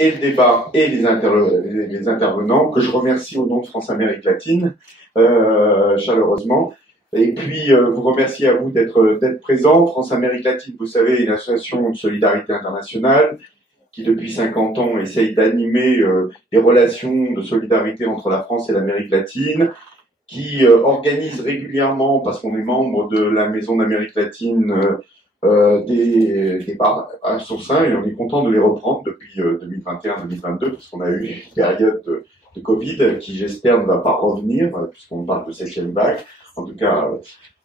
et le débat et les intervenants, que je remercie au nom de France-Amérique latine, chaleureusement. Et puis, vous remercier à vous d'être présents. France-Amérique latine, vous savez, est une association de solidarité internationale qui, depuis 50 ans, essaye d'animer les relations de solidarité entre la France et l'Amérique latine, qui organise régulièrement, parce qu'on est membre de la Maison d'Amérique latine, des débats à son sein, et on est content de les reprendre depuis 2021-2022, parce qu'on a eu une période de Covid qui, j'espère, ne va pas revenir, puisqu'on parle de 7e vague. En tout cas,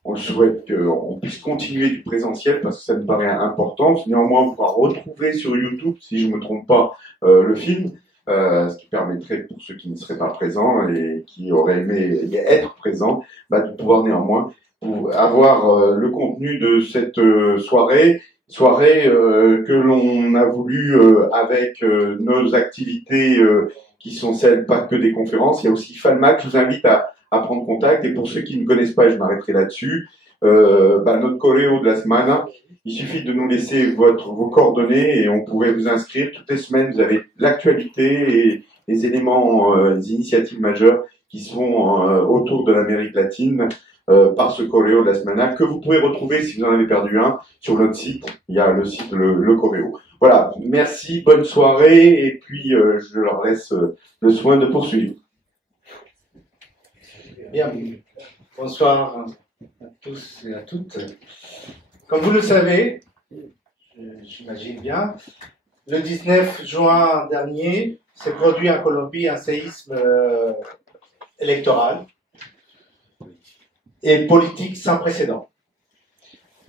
on souhaite qu'on puisse continuer du présentiel, parce que ça nous paraît important. Néanmoins, on pourra retrouver sur YouTube, si je ne me trompe pas, le film, ce qui permettrait, pour ceux qui ne seraient pas présents et qui auraient aimé être présents, de pouvoir néanmoins avoir le contenu de cette soirée que l'on a voulu avec nos activités qui sont celles pas que des conférences. Il y a aussi FALMAC. Je vous invite à prendre contact, et pour ceux qui ne connaissent pas, et je m'arrêterai là-dessus, notre choréo de la semaine, il suffit de nous laisser vos coordonnées et on pourrait vous inscrire. Toutes les semaines, vous avez l'actualité et les éléments, les initiatives majeures qui sont autour de l'Amérique latine par ce choréo de la semaine, que vous pouvez retrouver, si vous en avez perdu un, sur notre site. Il y a le site le choréo. Voilà, merci, bonne soirée, et puis je leur laisse le soin de poursuivre. Bien, bonsoir à tous et à toutes. Comme vous le savez, j'imagine bien, le 19 juin dernier s'est produit en Colombie un séisme électoral et politique sans précédent,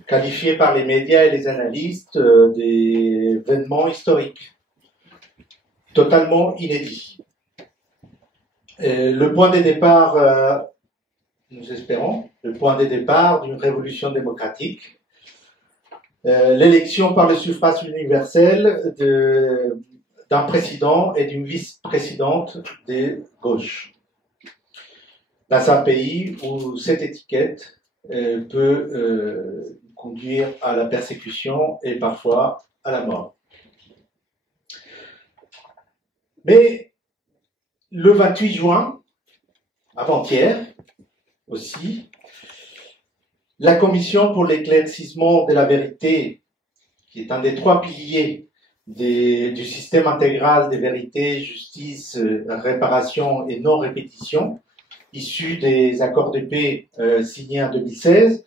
qualifié par les médias et les analystes d'événements historiques, totalement inédits. Le point de départ, nous espérons, le point de départ d'une révolution démocratique, l'élection par le suffrage universel d'un président et d'une vice-présidente de gauche, dans un pays où cette étiquette peut conduire à la persécution et parfois à la mort. Mais le 28 juin, avant-hier aussi, la Commission pour l'éclaircissement de la vérité, qui est un des 3 piliers du système intégral de vérité, justice, réparation et non-répétition, issu des accords de paix signés en 2016,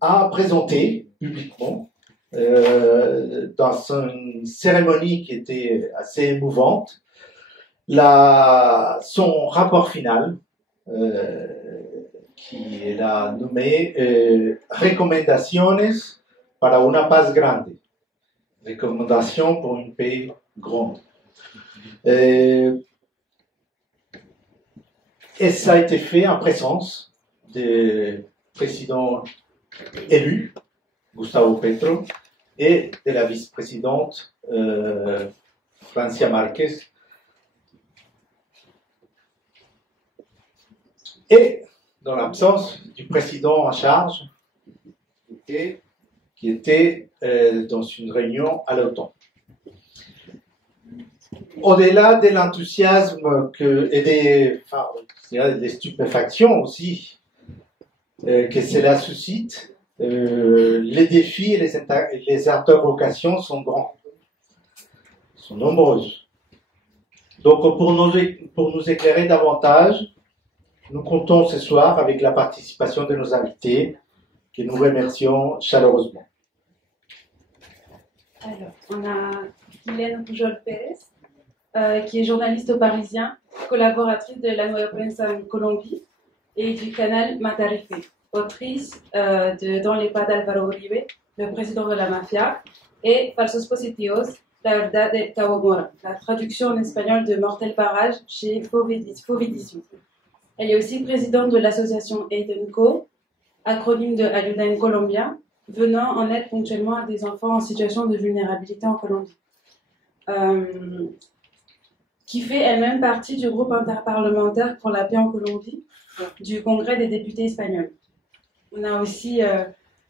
a présenté publiquement, dans une cérémonie qui était assez émouvante, son rapport final, qui l'a nommé Recomendaciones para una paz grande, recommandations pour une paix grande. Et ça a été fait en présence du président élu, Gustavo Petro, et de la vice-présidente Francia Márquez, et dans l'absence du président en charge, qui était dans une réunion à l'OTAN. Au-delà de l'enthousiasme et des stupéfactions aussi que cela suscite, les défis et les interrogations sont grands, sont nombreuses. Donc pour nous éclairer davantage, nous comptons ce soir avec la participation de nos invités, que nous remercions chaleureusement. Alors, on a Guylaine Pujol-Pérez, qui est journaliste au Parisien, collaboratrice de la Nueva Prensa en Colombie et du canal Matarife, autrice de Dans les pas d'Álvaro Uribe, le président de la mafia, et Falsos Positivos, la verdad de Cabo Mora, la traduction en espagnol de Mortel Barrage chez Fauvidition. Elle est aussi présidente de l'association Aidenco, acronyme de Ayuda en Colombia, venant en aide ponctuellement à des enfants en situation de vulnérabilité en Colombie, qui fait elle-même partie du groupe interparlementaire pour la paix en Colombie, du Congrès des députés espagnols. On a aussi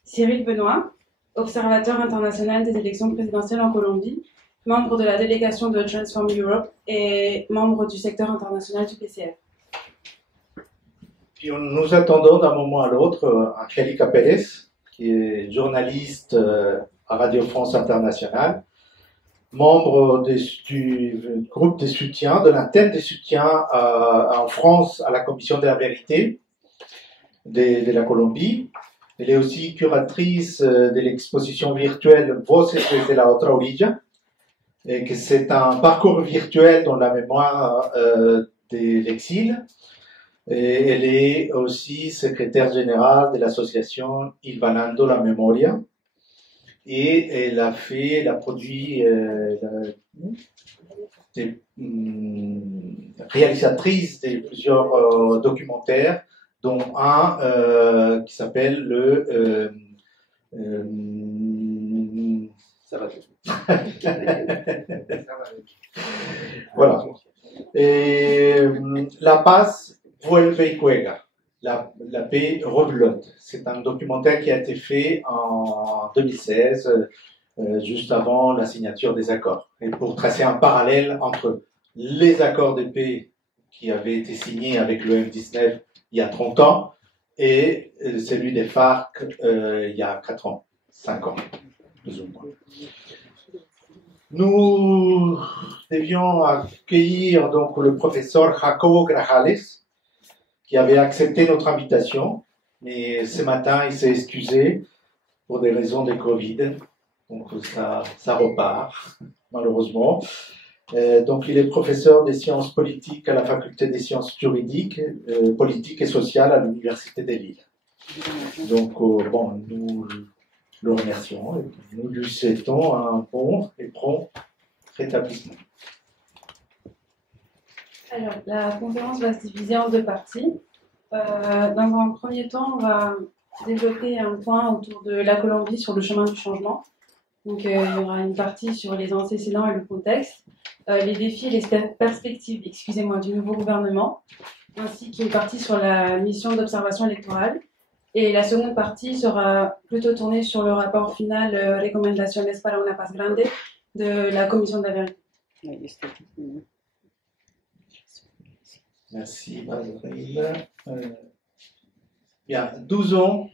Cyril Benoît, observateur international des élections présidentielles en Colombie, membre de la délégation de Transform Europe et membre du secteur international du PCF. Puis nous attendons d'un moment à l'autre Angélica Pérez, qui est journaliste à Radio France Internationale, membre du groupe de soutien, de l'antenne de soutien en France à la Commission de la Vérité de la Colombie. Elle est aussi curatrice de l'exposition virtuelle Voces de la Otra Orilla, et que c'est un parcours virtuel dans la mémoire de l'exil. Et elle est aussi secrétaire générale de l'association Hilvanando la Memoria. Et elle a produit réalisatrice de plusieurs documentaires, dont un qui s'appelle ça va. Voilà. Et La Paz vuelve y juega. La paix rebelote. C'est un documentaire qui a été fait en 2016, juste avant la signature des accords. Et pour tracer un parallèle entre les accords de paix qui avaient été signés avec le M19 il y a 30 ans et celui des FARC il y a 4 ans, 5 ans, plus ou moins. Nous devions accueillir donc le professeur Jacobo Grajales, qui avait accepté notre invitation, mais ce matin il s'est excusé pour des raisons de Covid, donc ça repart malheureusement. Donc il est professeur des sciences politiques à la faculté des sciences juridiques, politiques et sociales à l'université de Lille. Donc bon, nous le remercions et nous lui souhaitons un bon et prompt rétablissement. Alors, la conférence va se diviser en deux parties. Dans un premier temps, on va développer un point autour de la Colombie sur le chemin du changement. Donc, il y aura une partie sur les antécédents et le contexte, les défis et les perspectives, du nouveau gouvernement, ainsi qu'une partie sur la mission d'observation électorale. Et la seconde partie sera plutôt tournée sur le rapport final Recomendaciones para una paz grande de la Commission de la Vérité. Merci, Madeleine. Bien, 12 ans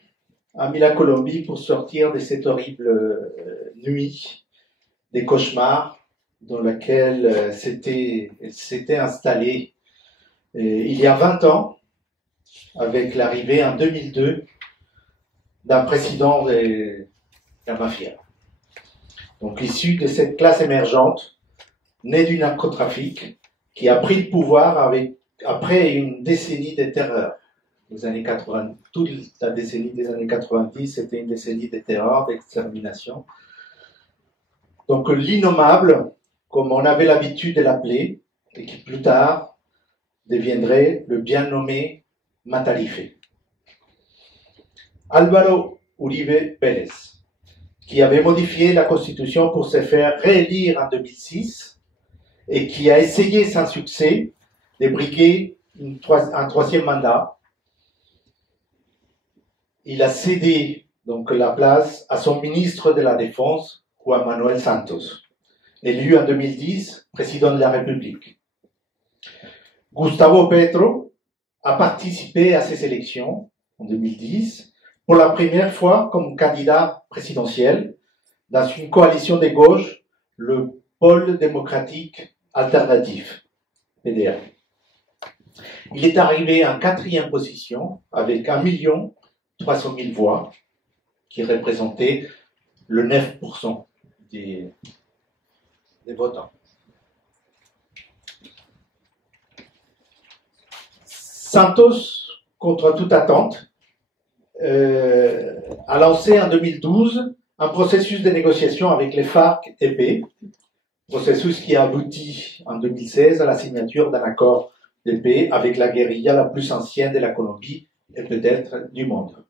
a mis la Colombie pour sortir de cette horrible nuit des cauchemars dans laquelle elle s'était installée il y a 20 ans, avec l'arrivée en 2002 d'un président de la mafia. Donc issu de cette classe émergente, née du narcotrafic, qui a pris le pouvoir après une décennie de terreur. Les années 80, toute la décennie des années 90, c'était une décennie de terreur, d'extermination. Donc l'innommable, comme on avait l'habitude de l'appeler, et qui plus tard deviendrait le bien nommé Matarife. Álvaro Uribe Pérez, qui avait modifié la Constitution pour se faire réélire en 2006 et qui a essayé sans succès de briguer un troisième mandat. Il a cédé donc la place à son ministre de la Défense, Juan Manuel Santos, élu en 2010 président de la République. Gustavo Petro a participé à ces élections en 2010 pour la première fois comme candidat présidentiel dans une coalition de gauche, le Pôle démocratique alternatif, PDA. Il est arrivé en 4e position avec 1 300 000 voix, qui représentaient le 9% des votants. Santos, contre toute attente, a lancé en 2012 un processus de négociation avec les FARC-EP, processus qui a abouti en 2016 à la signature d'un accord de paix avec la guérilla la plus ancienne de la Colombie et peut-être du monde.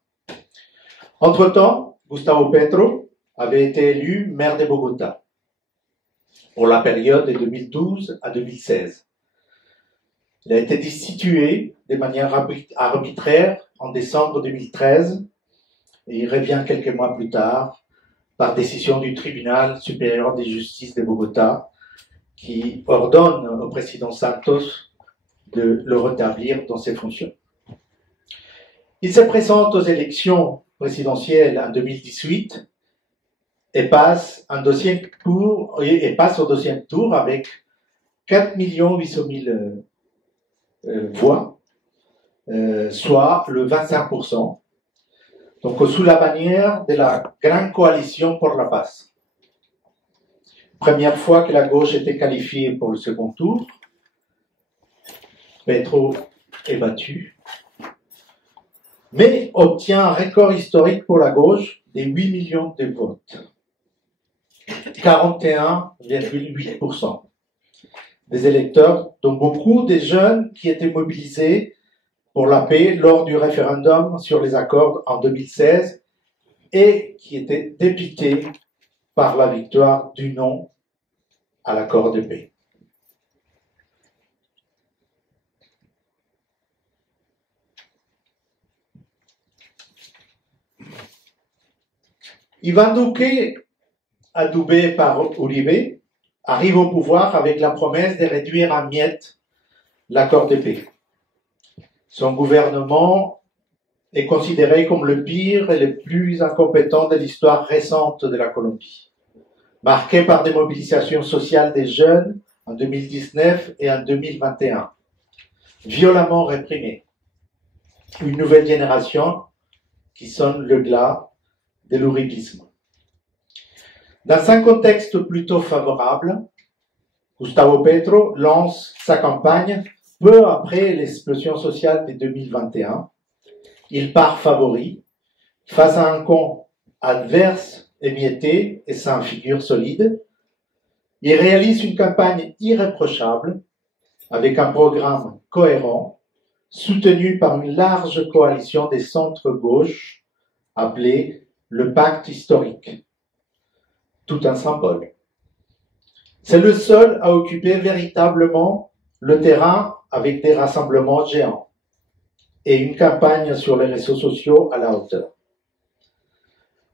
Entre-temps, Gustavo Petro avait été élu maire de Bogota pour la période de 2012 à 2016. Il a été destitué de manière arbitraire en décembre 2013 et il revient quelques mois plus tard par décision du tribunal supérieur de justice de Bogota, qui ordonne au président Santos de le rétablir dans ses fonctions. Il se présente aux élections présidentielles en 2018 et passe au deuxième tour avec 4 800 000 voix, soit le 25%, donc sous la bannière de la Grande Coalition pour la Paz. Première fois que la gauche était qualifiée pour le second tour, Petro est battu, mais obtient un record historique pour la gauche de 8 millions de votes, 41,8% des électeurs, dont beaucoup de jeunes qui étaient mobilisés pour la paix lors du référendum sur les accords en 2016 et qui étaient dépités par la victoire du non à l'accord de paix. Iván Duque, adoubé par Uribe, arrive au pouvoir avec la promesse de réduire en miettes l'accord de paix. Son gouvernement est considéré comme le pire et le plus incompétent de l'histoire récente de la Colombie, marqué par des mobilisations sociales des jeunes en 2019 et en 2021, violemment réprimées. Une nouvelle génération qui sonne le glas de l'uribisme. Dans un contexte plutôt favorable, Gustavo Petro lance sa campagne peu après l'explosion sociale de 2021. Il part favori face à un camp adverse, émietté et sans figure solide. Il réalise une campagne irréprochable avec un programme cohérent soutenu par une large coalition des centres-gauche appelée le Pacte historique, tout un symbole. C'est le seul à occuper véritablement le terrain avec des rassemblements géants et une campagne sur les réseaux sociaux à la hauteur.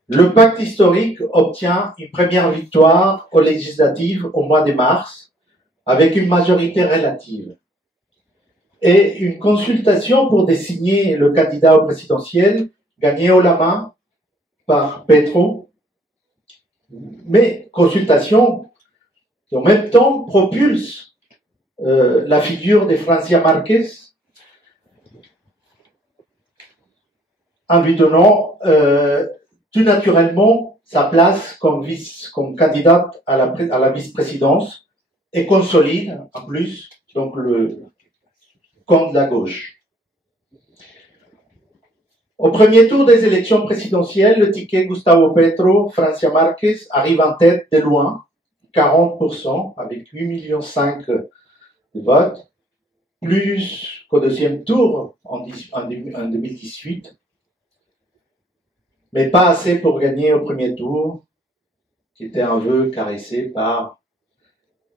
Le Pacte historique obtient une première victoire aux législatives au mois de mars avec une majorité relative et une consultation pour désigner le candidat au présidentiel gagnée haut la main par Petro, mais consultation qui en même temps propulse la figure de Francia Márquez en lui donnant tout naturellement sa place comme candidate à la vice-présidence et consolide en plus donc le camp de la gauche. Au premier tour des élections présidentielles, le ticket Gustavo Petro, Francia Márquez arrive en tête de loin, 40%, avec 8,5 millions de votes, plus qu'au deuxième tour en 2018, mais pas assez pour gagner au premier tour, qui était un vœu caressé par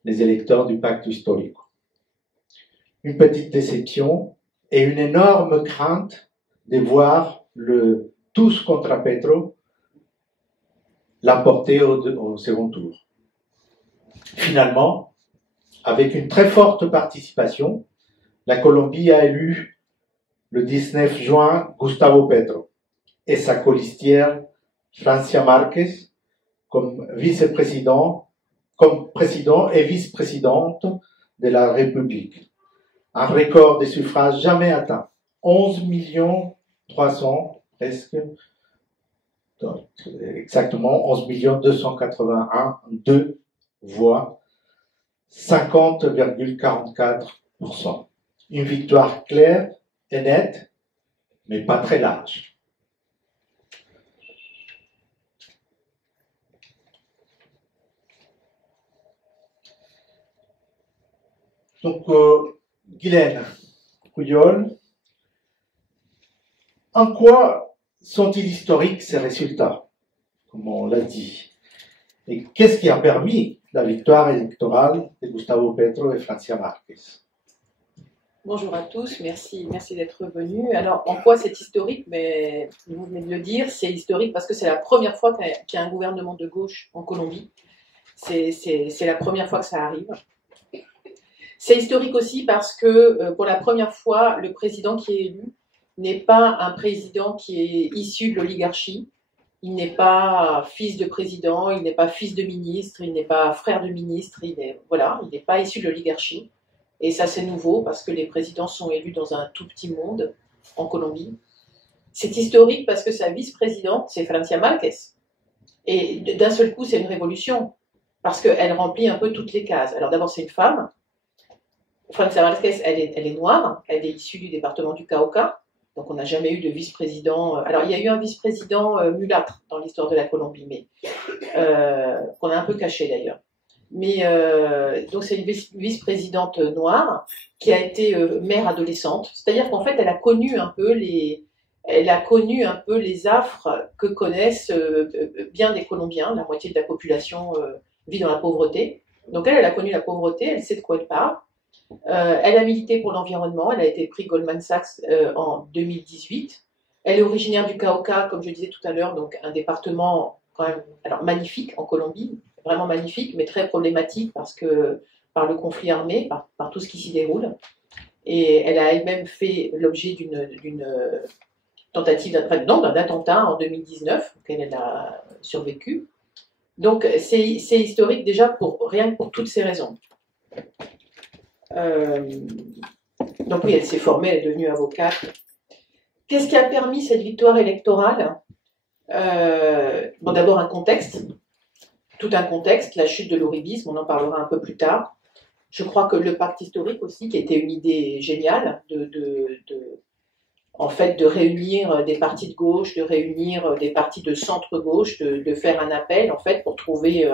les électeurs du pacte historique. Une petite déception et une énorme crainte de voir le tous contre Petro l'emporter au second tour. Finalement, avec une très forte participation, la Colombie a élu le 19 juin Gustavo Petro et sa colistière Francia Márquez comme vice-président, comme président et vice-présidente de la République. Un record de suffrages jamais atteint. 11 300 presque, exactement 11 281 voix, 50,44%. Une victoire claire et nette, mais pas très large. Donc, Guylaine Puyol, en quoi sont-ils historiques ces résultats, comme on l'a dit? Et qu'est-ce qui a permis la victoire électorale de Gustavo Petro et Francia Márquez? Bonjour à tous, merci d'être venus. Alors, en quoi c'est historique? Mais vous venez de le dire, c'est historique parce que c'est la première fois qu'il y a un gouvernement de gauche en Colombie. C'est la première fois que ça arrive. C'est historique aussi parce que pour la première fois, le président qui est élu n'est pas un président qui est issu de l'oligarchie. Il n'est pas fils de président, il n'est pas fils de ministre, il n'est pas frère de ministre, il n'est pas issu de l'oligarchie. Et ça, c'est nouveau parce que les présidents sont élus dans un tout petit monde en Colombie. C'est historique parce que sa vice-présidente, c'est Francia Márquez. Et d'un seul coup, c'est une révolution parce qu'elle remplit un peu toutes les cases. Alors d'abord, c'est une femme. Francia Márquez, elle est noire, elle est issue du département du Cauca. Donc on n'a jamais eu de vice-président. Alors il y a eu un vice-président mulâtre dans l'histoire de la Colombie, mais qu'on a un peu caché d'ailleurs. Mais donc c'est une vice-présidente noire qui a été mère adolescente. C'est-à-dire qu'en fait elle a connu un peu les affres que connaissent bien des Colombiens. La moitié de la population vit dans la pauvreté. Donc elle a connu la pauvreté, elle sait de quoi elle parle. Elle a milité pour l'environnement, elle a été prix Goldman Sachs en 2018. Elle est originaire du Cauca, comme je disais tout à l'heure, donc un département quand même, alors magnifique en Colombie, vraiment magnifique, mais très problématique par le conflit armé, par tout ce qui s'y déroule. Et elle a elle-même fait l'objet d'une tentative d'un attentat en 2019, auquel elle a survécu. Donc c'est historique déjà rien que pour toutes ces raisons. Donc oui, elle s'est formée, elle est devenue avocate. Qu'est-ce qui a permis cette victoire électorale? Bon, d'abord un contexte, tout un contexte, la chute de l'uribisme, on en parlera un peu plus tard. Je crois que le pacte historique aussi, qui était une idée géniale, en fait, de réunir des partis de gauche, de réunir des partis de centre-gauche, de faire un appel, en fait, pour trouver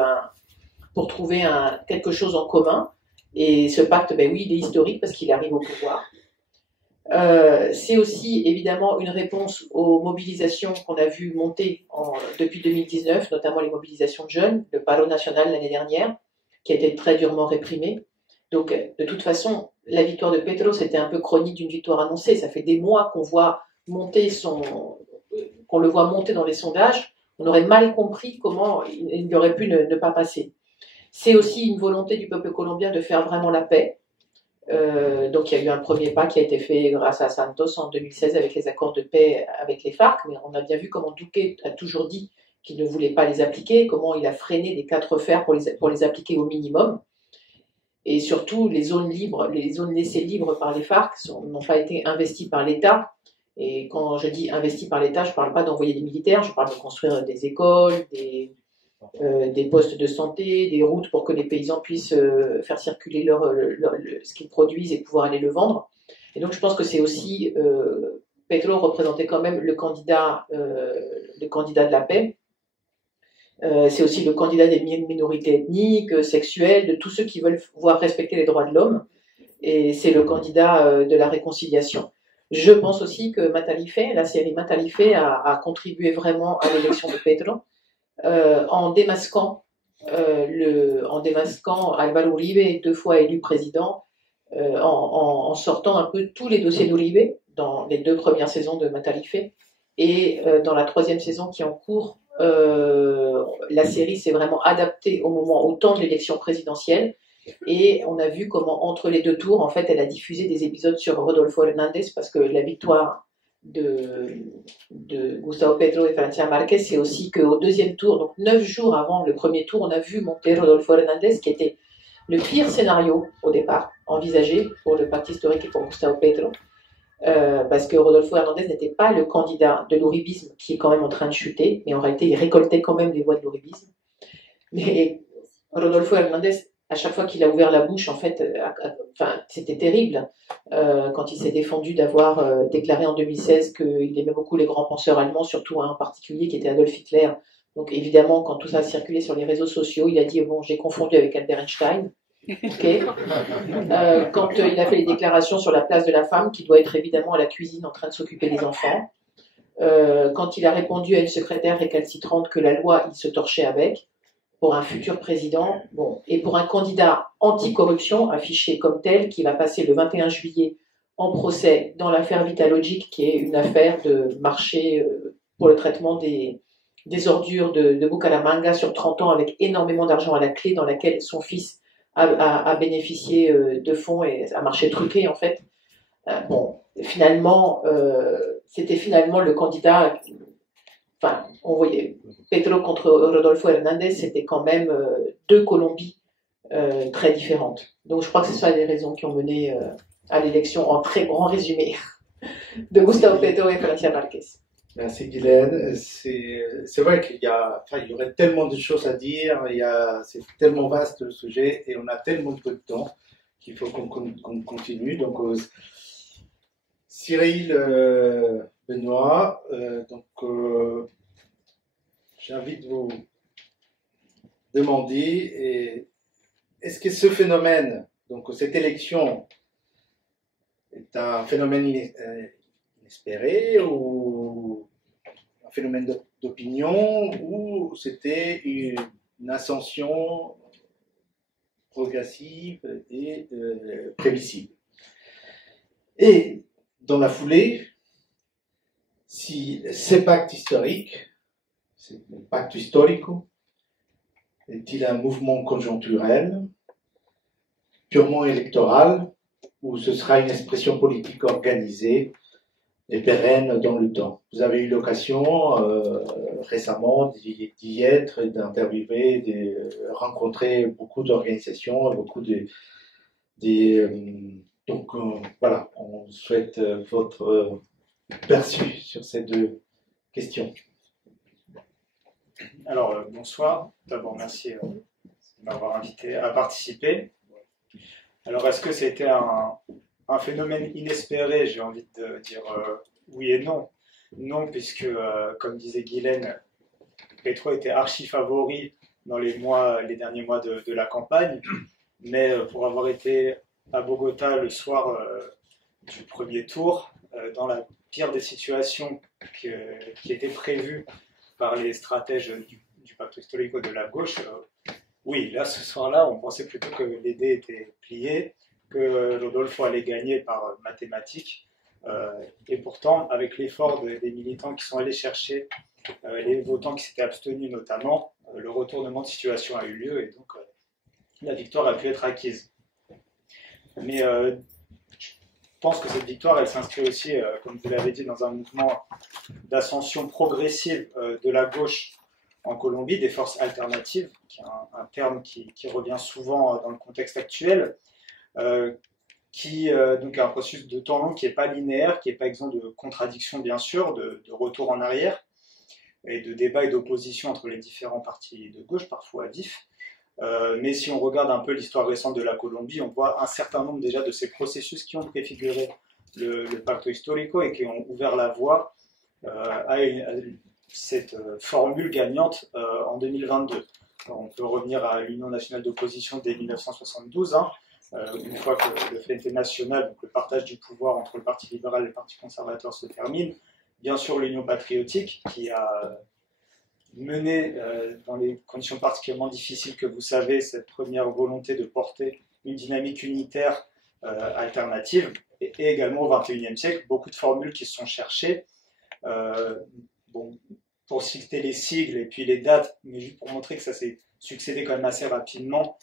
quelque chose en commun. Et ce pacte, ben oui, il est historique parce qu'il arrive au pouvoir. C'est aussi évidemment une réponse aux mobilisations qu'on a vues monter depuis 2019, notamment les mobilisations de jeunes, le paro national l'année dernière, qui a été très durement réprimé. Donc, de toute façon, la victoire de Petro, c'était un peu chronique d'une victoire annoncée. Ça fait des mois qu'on le voit monter dans les sondages. On aurait mal compris comment il aurait pu ne pas passer. C'est aussi une volonté du peuple colombien de faire vraiment la paix. Donc il y a eu un premier pas qui a été fait grâce à Santos en 2016 avec les accords de paix avec les FARC, mais on a bien vu comment Duque a toujours dit qu'il ne voulait pas les appliquer, comment il a freiné des 4 fers pour les appliquer au minimum. Et surtout, les zones laissées libres par les FARC n'ont pas été investies par l'État. Et quand je dis investies par l'État, je ne parle pas d'envoyer des militaires, je parle de construire des écoles, des postes de santé, des routes pour que les paysans puissent faire circuler ce qu'ils produisent et pouvoir aller le vendre. Et donc je pense que c'est aussi, Petro représentait quand même le candidat de la paix. C'est aussi le candidat des minorités ethniques, sexuelles, de tous ceux qui veulent voir respecter les droits de l'homme. Et c'est le candidat de la réconciliation. Je pense aussi que la série Matalife a contribué vraiment à l'élection de Petro. En démasquant Álvaro Uribe, 2 fois élu président, en sortant un peu tous les dossiers d'Uribe dans les 2 premières saisons de Matalife. Et dans la 3e saison qui est en cours, la série s'est vraiment adaptée au temps de l'élection présidentielle. Et on a vu comment, entre les 2 tours, en fait, elle a diffusé des épisodes sur Rodolfo Hernández parce que la victoire de Gustavo Petro et Francia Márquez, c'est aussi qu'au 2e tour, donc 9 jours avant le 1er tour, on a vu monter Rodolfo Hernández, qui était le pire scénario au départ envisagé pour le parti historique et pour Gustavo Petro, parce que Rodolfo Hernández n'était pas le candidat de l'uribisme qui est quand même en train de chuter, mais en réalité il récoltait quand même les voix de l'uribisme. Mais Rodolfo Hernández, à chaque fois qu'il a ouvert la bouche, en fait, c'était terrible quand il s'est défendu d'avoir déclaré en 2016 qu'il aimait beaucoup les grands penseurs allemands, surtout un en particulier qui était Adolf Hitler. Donc évidemment, quand tout ça a circulé sur les réseaux sociaux, il a dit bon, j'ai confondu avec Albert Einstein. Okay. Quand il a fait les déclarations sur la place de la femme, qui doit être évidemment à la cuisine en train de s'occuper des enfants. Quand il a répondu à une secrétaire récalcitrante que la loi, il se torchait avec. Pour un futur président, bon, et pour un candidat anti-corruption affiché comme tel qui va passer le 21 juillet en procès dans l'affaire Vitalogic, qui est une affaire de marché pour le traitement des ordures de Bucaramanga sur 30 ans, avec énormément d'argent à la clé, dans laquelle son fils a bénéficié de fonds et a marché truqué, en fait. Bon, finalement, c'était finalement le candidat. Enfin, on voyait Petro contre Rodolfo Hernandez, c'était quand même deux Colombies très différentes. Donc je crois que c'est ça les raisons qui ont mené à l'élection, en très grand résumé, de Gustavo Petro et Francia Márquez. Merci Guylaine. C'est vrai qu'il y aurait tellement de choses à dire, c'est tellement vaste le sujet et on a tellement peu de temps qu'il faut qu'on continue. Donc Cyril, Benoît, j'ai envie de vous demander, est-ce que ce phénomène, donc cette élection, est un phénomène inespéré ou un phénomène d'opinion ou c'était une ascension progressive et prévisible? Et dans la foulée, si ce pacte historique, le pacte historico, est-il un mouvement conjoncturel, purement électoral, ou ce sera une expression politique organisée et pérenne dans le temps? Vous avez eu l'occasion récemment d'y être, d'interviewer, de rencontrer beaucoup d'organisations, beaucoup donc voilà, on souhaite votre perçu sur ces deux questions. Alors, bonsoir. D'abord, merci de m'avoir invité à participer. Alors, est-ce que c'était un phénomène inespéré? J'ai envie de dire oui et non. Non, puisque, comme disait Guylaine, Petro était archi favori dans les derniers mois de la campagne. Mais pour avoir été à Bogota le soir du premier tour, dans la pire des situations qui était prévue par les stratèges du pacte historique de la gauche, oui, là, ce soir-là, on pensait plutôt que les dés étaient pliés, que Rodolfo allait gagner par mathématiques, et pourtant, avec l'effort des militants qui sont allés chercher les votants qui s'étaient abstenus notamment, le retournement de situation a eu lieu, et donc la victoire a pu être acquise. Mais je pense que cette victoire, elle s'inscrit aussi, comme vous l'avez dit, dans un mouvement d'ascension progressive de la gauche en Colombie, des forces alternatives, qui est un terme qui revient souvent dans le contexte actuel, qui donc a un processus de temps long qui n'est pas linéaire, qui n'est pas exempt de contradictions bien sûr, de retour en arrière, et de débats et d'opposition entre les différents partis de gauche, parfois vifs. Mais si on regarde un peu l'histoire récente de la Colombie, on voit un certain nombre déjà de ces processus qui ont préfiguré le pacto historico et qui ont ouvert la voie à cette formule gagnante en 2022. Alors, on peut revenir à l'Union nationale d'opposition dès 1972, une fois que le Frente National, donc le partage du pouvoir entre le Parti libéral et le Parti conservateur se termine. Bien sûr, l'Union patriotique qui a mené dans les conditions particulièrement difficiles que vous savez, cette première volonté de porter une dynamique unitaire alternative, et également au XXIe siècle, beaucoup de formules qui se sont cherchées. Bon, pour citer les sigles et puis les dates, mais juste pour montrer que ça s'est succédé quand même assez rapidement,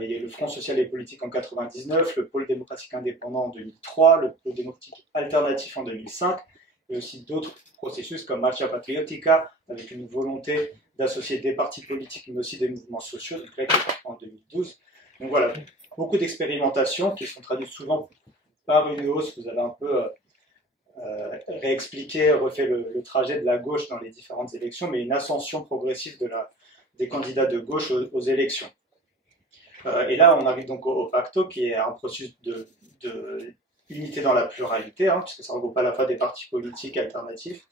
il y a le Front social et politique en 1999, le Pôle démocratique indépendant en 2003, le Pôle démocratique alternatif en 2005, et aussi d'autres processus comme Marcha Patriótica, avec une volonté d'associer des partis politiques, mais aussi des mouvements sociaux, donc là, en 2012. Donc voilà, beaucoup d'expérimentations qui sont traduites souvent par une hausse. Vous avez un peu réexpliqué, refait le trajet de la gauche dans les différentes élections, mais une ascension progressive des candidats de gauche aux élections. Et là, on arrive donc au pacto, qui est un processus de unité dans la pluralité, puisque ça regroupe à la fois des partis politiques alternatifs,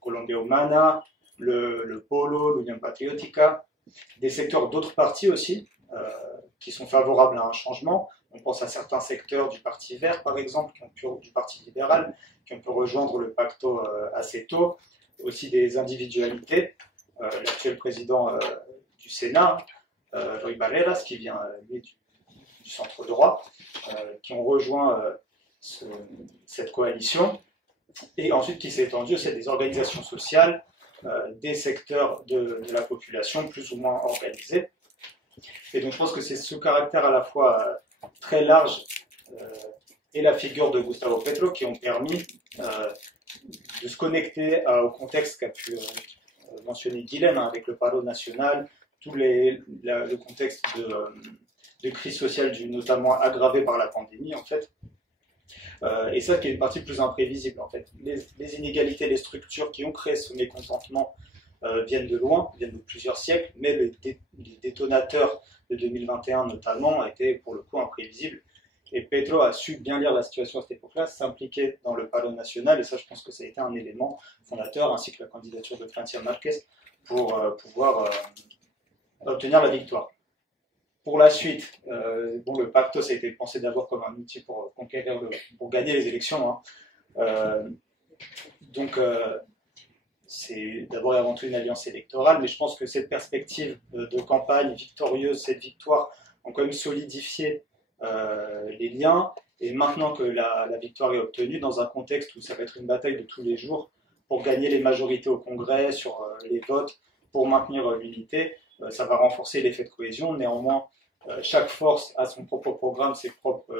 Colombia Humana, le Polo, l'Union Patriótica, des secteurs d'autres partis aussi, qui sont favorables à un changement. On pense à certains secteurs du Parti Vert, par exemple, du Parti libéral, qui ont pu rejoindre le pacto assez tôt, aussi des individualités. L'actuel président du Sénat, Roy Barreras, qui vient lui du centre droit, qui ont rejoint cette coalition, et ensuite qui s'est étendue aussi à des organisations sociales, des secteurs de la population plus ou moins organisés. Et donc je pense que c'est ce caractère à la fois très large et la figure de Gustavo Petro qui ont permis de se connecter au contexte qu'a pu mentionner Guilhem, avec le paro national, le contexte de crise sociale notamment aggravée par la pandémie en fait. Et ça qui est une partie plus imprévisible en fait. Les inégalités, les structures qui ont créé ce mécontentement viennent de loin, viennent de plusieurs siècles, mais les détonateurs de 2021 notamment étaient pour le coup imprévisibles. Et Petro a su bien lire la situation à cette époque-là, s'impliquer dans le paro national, et ça je pense que ça a été un élément fondateur, ainsi que la candidature de Francia Márquez pour pouvoir obtenir la victoire. Pour la suite, le pacto ça a été pensé d'abord comme un outil pour pour gagner les élections. C'est d'abord et avant tout une alliance électorale, mais je pense que cette perspective de campagne victorieuse, cette victoire, ont quand même solidifié les liens. Et maintenant que la victoire est obtenue, dans un contexte où ça va être une bataille de tous les jours pour gagner les majorités au Congrès, sur les votes, pour maintenir l'unité, ça va renforcer l'effet de cohésion. Néanmoins, chaque force a son propre programme, ses propres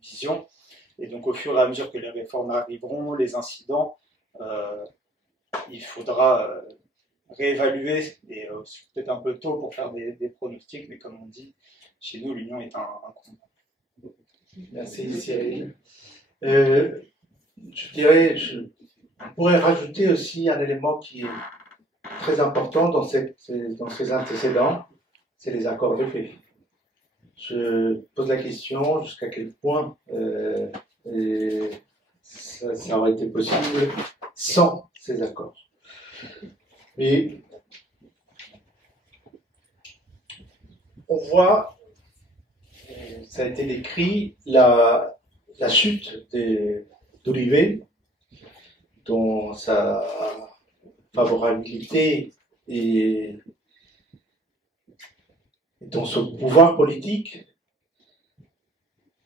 visions. Et donc au fur et à mesure que les réformes arriveront, les incidents, il faudra réévaluer, et peut-être un peu tôt pour faire des pronostics, mais comme on dit, chez nous, l'union est un combat. Merci Cyril. Je dirais, on pourrait rajouter aussi un élément qui est très important dans ces antécédents, c'est les accords de paix. Je pose la question jusqu'à quel point ça aurait été possible sans ces accords. Mais on voit, ça a été décrit, la chute d'Uribe, dont sa favorabilité et dans ce pouvoir politique.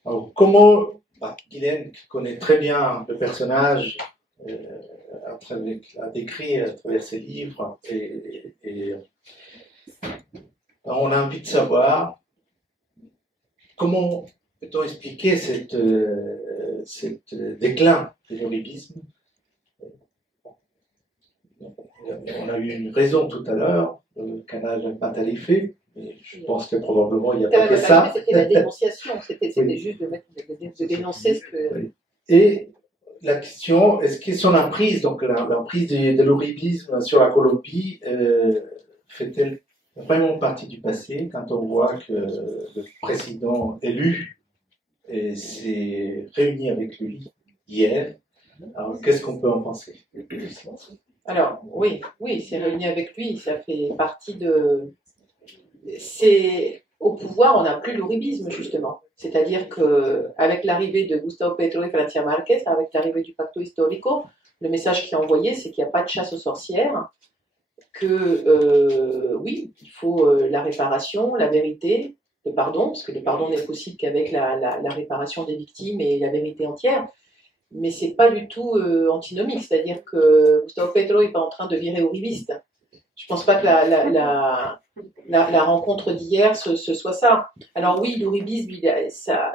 Alors, comment Guilhem, qui connaît très bien le personnage, a décrit à travers ses livres, on a envie de savoir comment peut-on expliquer cette déclin de l'uribisme. On a eu une raison tout à l'heure, le canal Matarife. Mais je pense que probablement il n'y a pas que ça. C'était la dénonciation, c'était oui. Juste de dénoncer ce que... Oui. Et la question, est-ce que son emprise, donc l'emprise de l'uribisme sur la Colombie, fait-elle vraiment partie du passé quand on voit que le président élu s'est réuni avec lui hier? Alors qu'est-ce qu'on peut en penser? Alors oui, c'est réuni avec lui, ça fait partie de... C'est au pouvoir, on n'a plus l'uribisme justement. C'est-à-dire qu'avec l'arrivée de Gustavo Petro et Francia Márquez, avec l'arrivée du Pacto Histórico, le message qui est envoyé, c'est qu'il n'y a pas de chasse aux sorcières, que oui, il faut la réparation, la vérité, le pardon, parce que le pardon n'est possible qu'avec la réparation des victimes et la vérité entière. Mais c'est pas du tout antinomique, c'est-à-dire que Gustavo Petro n'est pas en train de virer uribiste. Je pense pas que la rencontre d'hier ce soit ça. Alors oui, l'uribisme,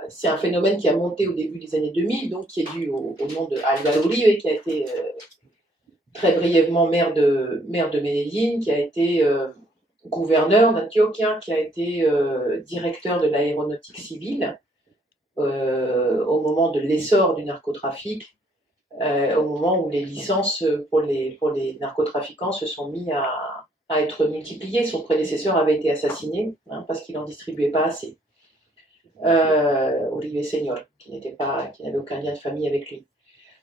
c'est un phénomène qui a monté au début des années 2000, donc qui est dû au nom de Álvaro Uribe, qui a été très brièvement maire de Medellín, qui a été gouverneur d'Antioquia, qui a été directeur de l'aéronautique civile au moment de l'essor du narcotrafic, au moment où les licences pour les narcotrafiquants se sont mis à être multipliées. Son prédécesseur avait été assassiné parce qu'il n'en distribuait pas assez. Uribe Senior, qui n'avait aucun lien de famille avec lui.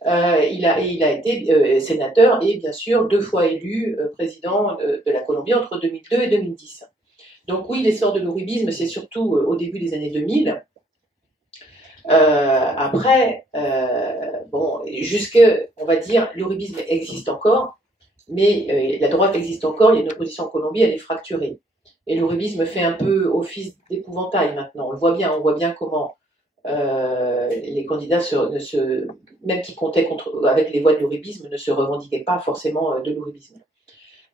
Il a été sénateur et bien sûr 2 fois élu président de la Colombie entre 2002 et 2010. Donc oui, l'essor de l'uribisme, c'est surtout au début des années 2000. Après, on va dire, l'uribisme existe encore, mais la droite existe encore, il y a une opposition en Colombie, elle est fracturée. Et l'uribisme fait un peu office d'épouvantail maintenant, on voit bien comment les candidats même qui comptaient avec les voix de l'ouribisme ne se revendiquaient pas forcément de l'ouribisme.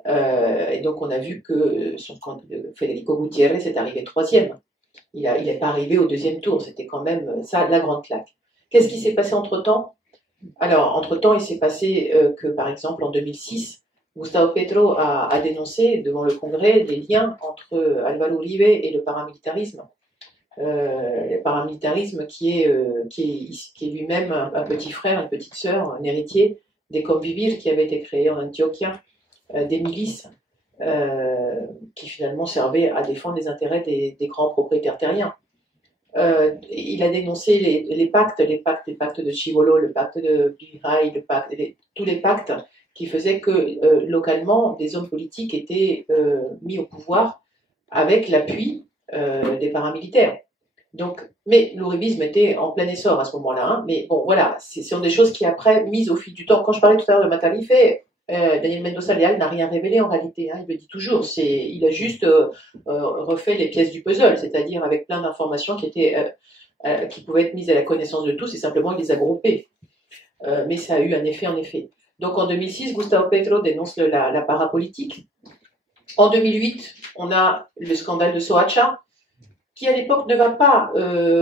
Et donc on a vu que Federico Gutiérrez est arrivé 3e. Il n'est pas arrivé au 2e tour, c'était quand même ça la grande claque. Qu'est-ce qui s'est passé entre-temps? Alors, entre-temps, il s'est passé que, par exemple, en 2006, Gustavo Petro a dénoncé devant le Congrès des liens entre Álvaro Uribe et le paramilitarisme. Le paramilitarisme qui est lui-même un petit frère, une petite sœur, un héritier des Convivir qui avait été créé en Antioquia, des milices qui finalement servaient à défendre les intérêts des grands propriétaires terriens. Il a dénoncé les pactes de Chivolo, le pacte de Biray, tous les pactes qui faisaient que localement des hommes politiques étaient mis au pouvoir avec l'appui des paramilitaires. Donc, mais l'ouribisme était en plein essor à ce moment-là. Hein, mais bon, voilà, ce sont des choses qui après, mises au fil du temps. Quand je parlais tout à l'heure de Matarife, Daniel Mendoza Leal n'a rien révélé en réalité, hein, il le dit toujours, il a juste refait les pièces du puzzle, c'est-à-dire avec plein d'informations qui pouvaient être mises à la connaissance de tous et simplement il les a groupées. Mais ça a eu un effet en effet. Donc en 2006, Gustavo Petro dénonce la parapolitique. En 2008, on a le scandale de Soacha, qui à l'époque ne va pas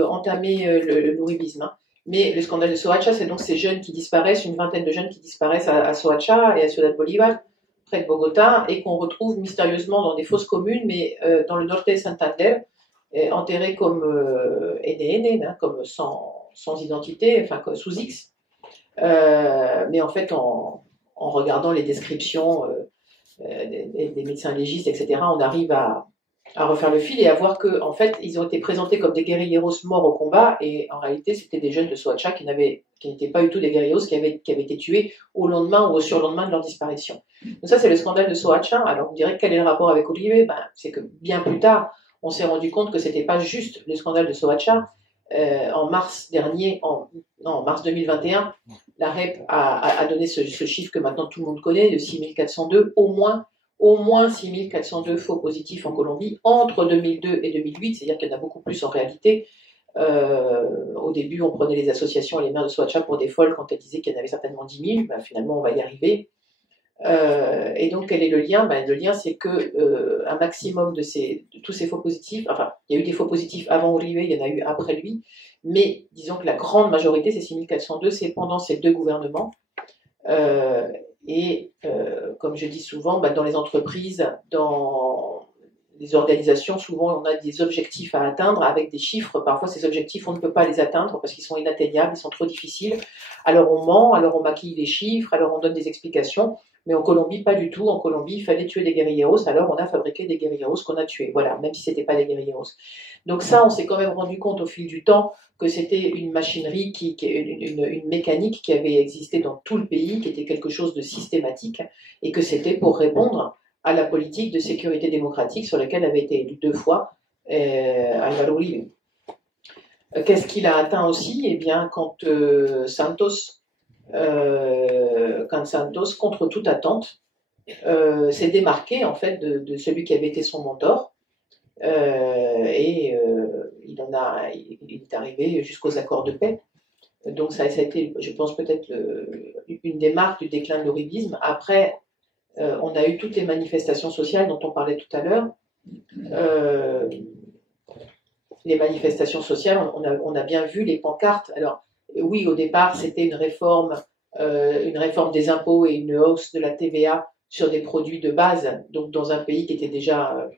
entamer l'ouribisme. Hein. Mais le scandale de Soacha, c'est donc ces jeunes qui disparaissent, une vingtaine de jeunes qui disparaissent à Soacha et à Ciudad Bolívar, près de Bogota, et qu'on retrouve mystérieusement dans des fosses communes, mais dans le norte de Santander, enterrés comme NN, hein, comme sans identité, enfin sous X. Mais en fait, en regardant les descriptions des médecins légistes, etc., on arrive à refaire le fil et à voir que en fait ils ont été présentés comme des guerrilleros morts au combat et en réalité c'était des jeunes de Soacha qui n'étaient pas du tout des guerrilleros qui avaient été tués au lendemain ou au surlendemain de leur disparition. Donc ça c'est le scandale de Soacha. Alors on dirait quel est le rapport avec Uribe? C'est que bien plus tard on s'est rendu compte que c'était pas juste le scandale de Soacha. En mars dernier, en mars 2021, la REP a donné ce chiffre que maintenant tout le monde connaît de 6402, au moins 6402 faux positifs en Colombie entre 2002 et 2008, c'est-à-dire qu'il y en a beaucoup plus en réalité. Au début, on prenait les associations et les maires de Soacha pour des folles quand elles disaient qu'il y en avait certainement 10 000. Ben, finalement, on va y arriver. Et donc, quel est le lien? Le lien, c'est que un maximum de tous ces faux positifs, enfin, il y a eu des faux positifs avant Uribe, il y en a eu après lui, mais disons que la grande majorité, ces 6402, c'est pendant ces deux gouvernements. Comme je dis souvent, dans les entreprises, dans les organisations, souvent on a des objectifs à atteindre avec des chiffres. Parfois ces objectifs, on ne peut pas les atteindre parce qu'ils sont inatteignables, ils sont trop difficiles. Alors on ment, alors on maquille les chiffres, alors on donne des explications. Mais en Colombie, pas du tout. En Colombie, il fallait tuer des guerrilleros, alors on a fabriqué des guerrilleros qu'on a tués. Voilà, même si ce n'étaient pas des guerrilleros. Donc ça, on s'est quand même rendu compte au fil du temps que c'était une machinerie, une mécanique qui avait existé dans tout le pays, qui était quelque chose de systématique, et que c'était pour répondre à la politique de sécurité démocratique sur laquelle avait été élu 2 fois Álvaro Uribe. Qu'est-ce qu'il a atteint aussi? Eh bien, quand Santos, contre toute attente, s'est démarqué en fait de celui qui avait été son mentor, il est arrivé jusqu'aux accords de paix. Donc ça a été, je pense, peut-être une des marques du déclin de l'uribisme. Après, on a eu toutes les manifestations sociales dont on parlait tout à l'heure. Les manifestations sociales, on a bien vu les pancartes. Alors oui, au départ, c'était une réforme des impôts et une hausse de la TVA sur des produits de base, donc dans un pays qui était déjà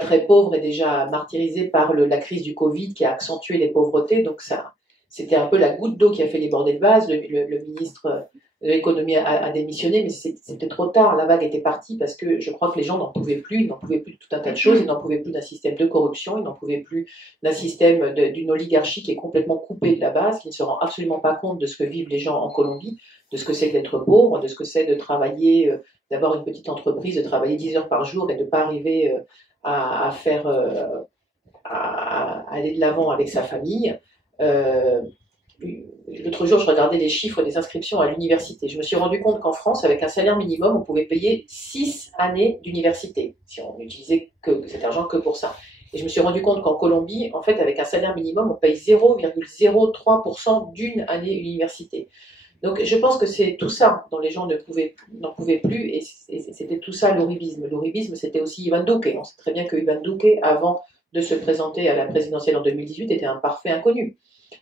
très pauvre et déjà martyrisé par la crise du Covid qui a accentué les pauvretés. Donc ça, c'était un peu la goutte d'eau qui a fait déborder le vase. Le ministre de l'économie a démissionné, mais c'était trop tard. La vague était partie parce que je crois que les gens n'en pouvaient plus. Ils n'en pouvaient plus de tout un tas de choses. Ils n'en pouvaient plus d'un système de corruption. Ils n'en pouvaient plus d'un système d'une oligarchie qui est complètement coupée de la base, qui ne se rend absolument pas compte de ce que vivent les gens en Colombie, de ce que c'est d'être pauvre, de ce que c'est de travailler, d'avoir une petite entreprise, de travailler 10 heures par jour et de ne pas arriver à aller de l'avant avec sa famille. L'autre jour, je regardais les chiffres des inscriptions à l'université. Je me suis rendu compte qu'en France, avec un salaire minimum, on pouvait payer 6 années d'université, si on n'utilisait que cet argent que pour ça. Et je me suis rendu compte qu'en Colombie, en fait, avec un salaire minimum, on paye 0,03% d'une année université. Donc je pense que c'est tout ça dont les gens n'en pouvaient plus, et c'était tout ça l'uribisme. L'uribisme, c'était aussi Iván Duque. On sait très bien que Iván Duque, avant de se présenter à la présidentielle en 2018, était un parfait inconnu.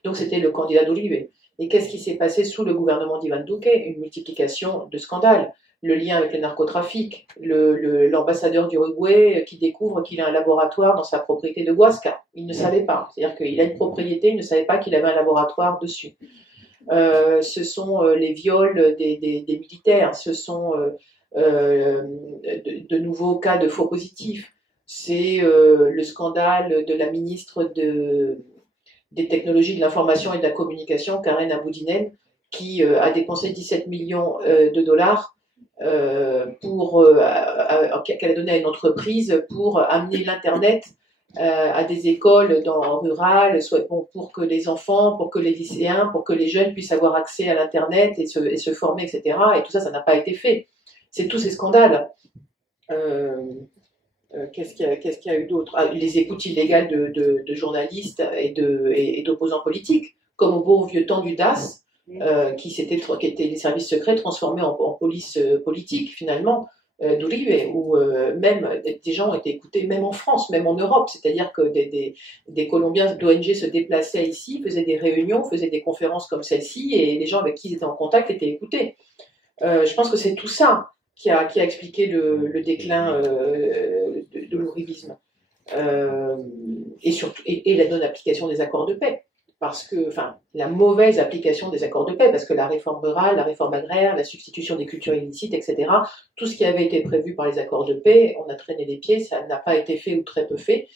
Donc c'était le candidat d'Uribe. Et qu'est-ce qui s'est passé sous le gouvernement d'Iván Duque? Une multiplication de scandales. Le lien avec le narcotrafic, l'ambassadeur d'Uruguay qui découvre qu'il a un laboratoire dans sa propriété de Huasca. Il ne savait pas. C'est-à-dire qu'il a une propriété, il ne savait pas qu'il avait un laboratoire dessus. Ce sont les viols des militaires, ce sont de nouveaux cas de faux positifs. C'est le scandale de la ministre des technologies de l'information et de la communication, Karen Aboudinen, qui a dépensé 17 millions de dollars qu'elle a donné à une entreprise pour amener l'Internet à des écoles rurales, pour que les enfants, pour que les lycéens, pour que les jeunes puissent avoir accès à l'Internet et se former, etc. Et tout ça, ça n'a pas été fait. C'est tous ces scandales. Qu'est-ce qu'il y a eu d'autre? Les écoutes illégales de journalistes et d'opposants politiques, comme au beau vieux temps du DAS, qui étaient des services secrets transformés en police politique, finalement, d'Uribe, où même des gens ont été écoutés, même en France, même en Europe. C'est-à-dire que des Colombiens d'ONG se déplaçaient ici, faisaient des réunions, faisaient des conférences comme celle-ci, et les gens avec qui ils étaient en contact étaient écoutés. Je pense que c'est tout ça qui a expliqué le déclin de l'uribisme. Et la non-application des accords de paix. La mauvaise application des accords de paix, parce que la réforme rurale, la réforme agraire, la substitution des cultures illicites, etc., tout ce qui avait été prévu par les accords de paix, on a traîné les pieds, ça n'a pas été fait ou très peu fait.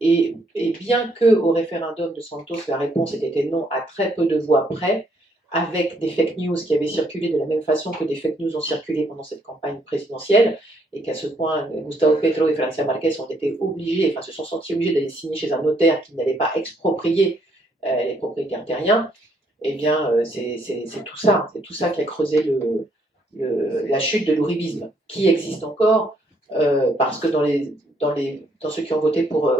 Et bien qu'au référendum de Santos, la réponse ait été non à très peu de voix près, avec des fake news qui avaient circulé de la même façon que des fake news ont circulé pendant cette campagne présidentielle, et qu'à ce point, Gustavo Petro et Francia Marquez se sont sentis obligés d'aller signer chez un notaire qui n'allait pas exproprier les propriétaires terriens. Eh bien, c'est tout ça qui a creusé la chute de l'uribisme, qui existe encore, parce que dans ceux qui ont voté pour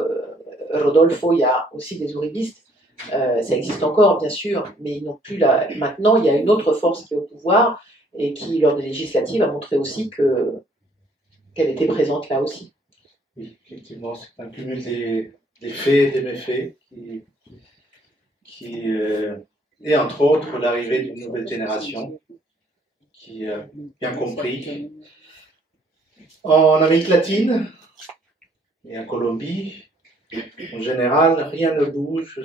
Rodolfo, il y a aussi des uribistes. Ça existe encore, bien sûr, mais ils n'ont plus maintenant, il y a une autre force qui est au pouvoir et qui, lors des législatives, a montré aussi qu'elle était présente là aussi. Oui, effectivement, c'est un cumul des faits et des méfaits et entre autres l'arrivée d'une nouvelle génération qui a bien compris. En Amérique latine et en Colombie, en général, rien ne bouge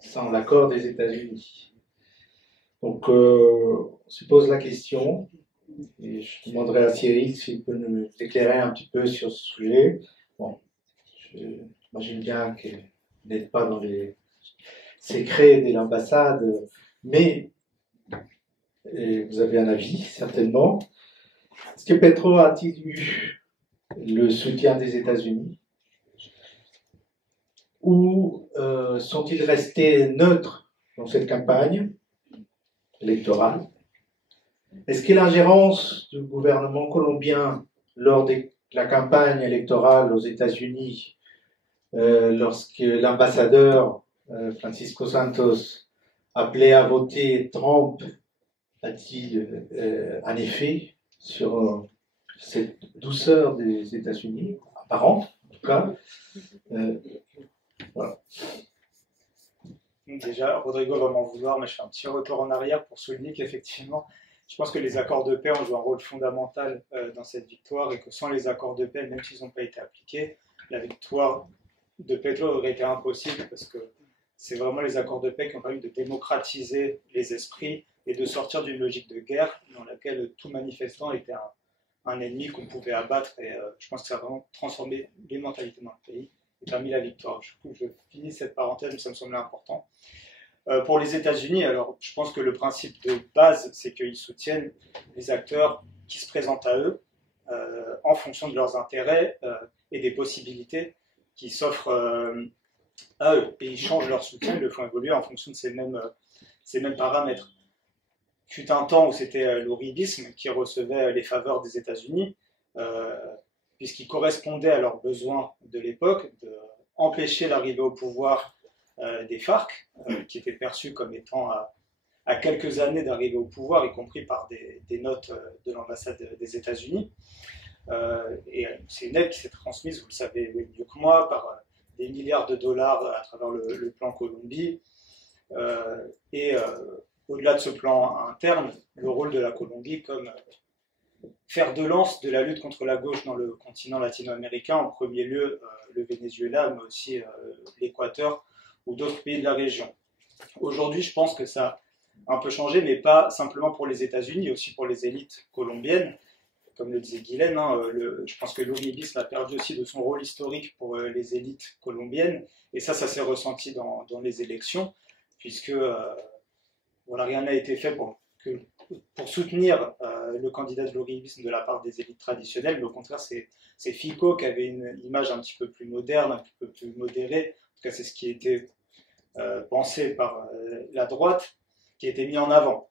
sans l'accord des États-Unis. Donc, on se pose la question, et je demanderai à Cyril s'il peut nous éclairer un petit peu sur ce sujet. Bon, j'imagine bien que vous n'êtes pas dans les secrets de l'ambassade, mais vous avez un avis, certainement. Est-ce que Petro a-t-il eu le soutien des États-Unis? Ou sont-ils restés neutres dans cette campagne électorale? Est-ce que l'ingérence du gouvernement colombien lors de la campagne électorale aux États-Unis, lorsque l'ambassadeur Francisco Santos appelait à voter Trump, a-t-il un effet sur cette douceur des États-Unis, apparente en tout cas? Voilà. Déjà, Rodrigo va m'en vouloir, mais je fais un petit retour en arrière pour souligner qu'effectivement, je pense que les accords de paix ont joué un rôle fondamental dans cette victoire, et que sans les accords de paix, même s'ils n'ont pas été appliqués, la victoire de Petro aurait été impossible, parce que c'est vraiment les accords de paix qui ont permis de démocratiser les esprits et de sortir d'une logique de guerre dans laquelle tout manifestant était un ennemi qu'on pouvait abattre, et je pense que ça a vraiment transformé les mentalités dans le pays et permis la victoire. Du coup, je finis cette parenthèse, mais ça me semblait important. Pour les États-Unis, alors je pense que le principe de base, c'est qu'ils soutiennent les acteurs qui se présentent à eux en fonction de leurs intérêts et des possibilités qui s'offrent à eux. Et ils changent leur soutien, ils le font évoluer en fonction de ces mêmes paramètres. Fut un temps où c'était l'uribisme qui recevait les faveurs des États-Unis. puisqu'il correspondait à leurs besoins de l'époque, d'empêcher l'arrivée au pouvoir des FARC, qui étaient perçus comme étant à quelques années d'arriver au pouvoir, y compris par des notes de l'ambassade des États-Unis. Et c'est une aide qui s'est transmise, vous le savez mieux que moi, par des milliards de dollars à travers le plan Colombie. Au-delà de ce plan interne, le rôle de la Colombie comme fer de lance de la lutte contre la gauche dans le continent latino-américain, en premier lieu le Venezuela, mais aussi l'Équateur ou d'autres pays de la région. Aujourd'hui, je pense que ça a un peu changé, mais pas simplement pour les États-Unis, aussi pour les élites colombiennes. Comme le disait Guylaine, je pense que l'uribisme a perdu aussi de son rôle historique pour les élites colombiennes, et ça s'est ressenti dans les élections, puisque voilà, rien n'a été fait pour soutenir le candidat de l'uribisme de la part des élites traditionnelles, mais au contraire, c'est Fico qui avait une image un petit peu plus moderne, un petit peu plus modérée. En tout cas, c'est ce qui était pensé par la droite, qui a été mis en avant.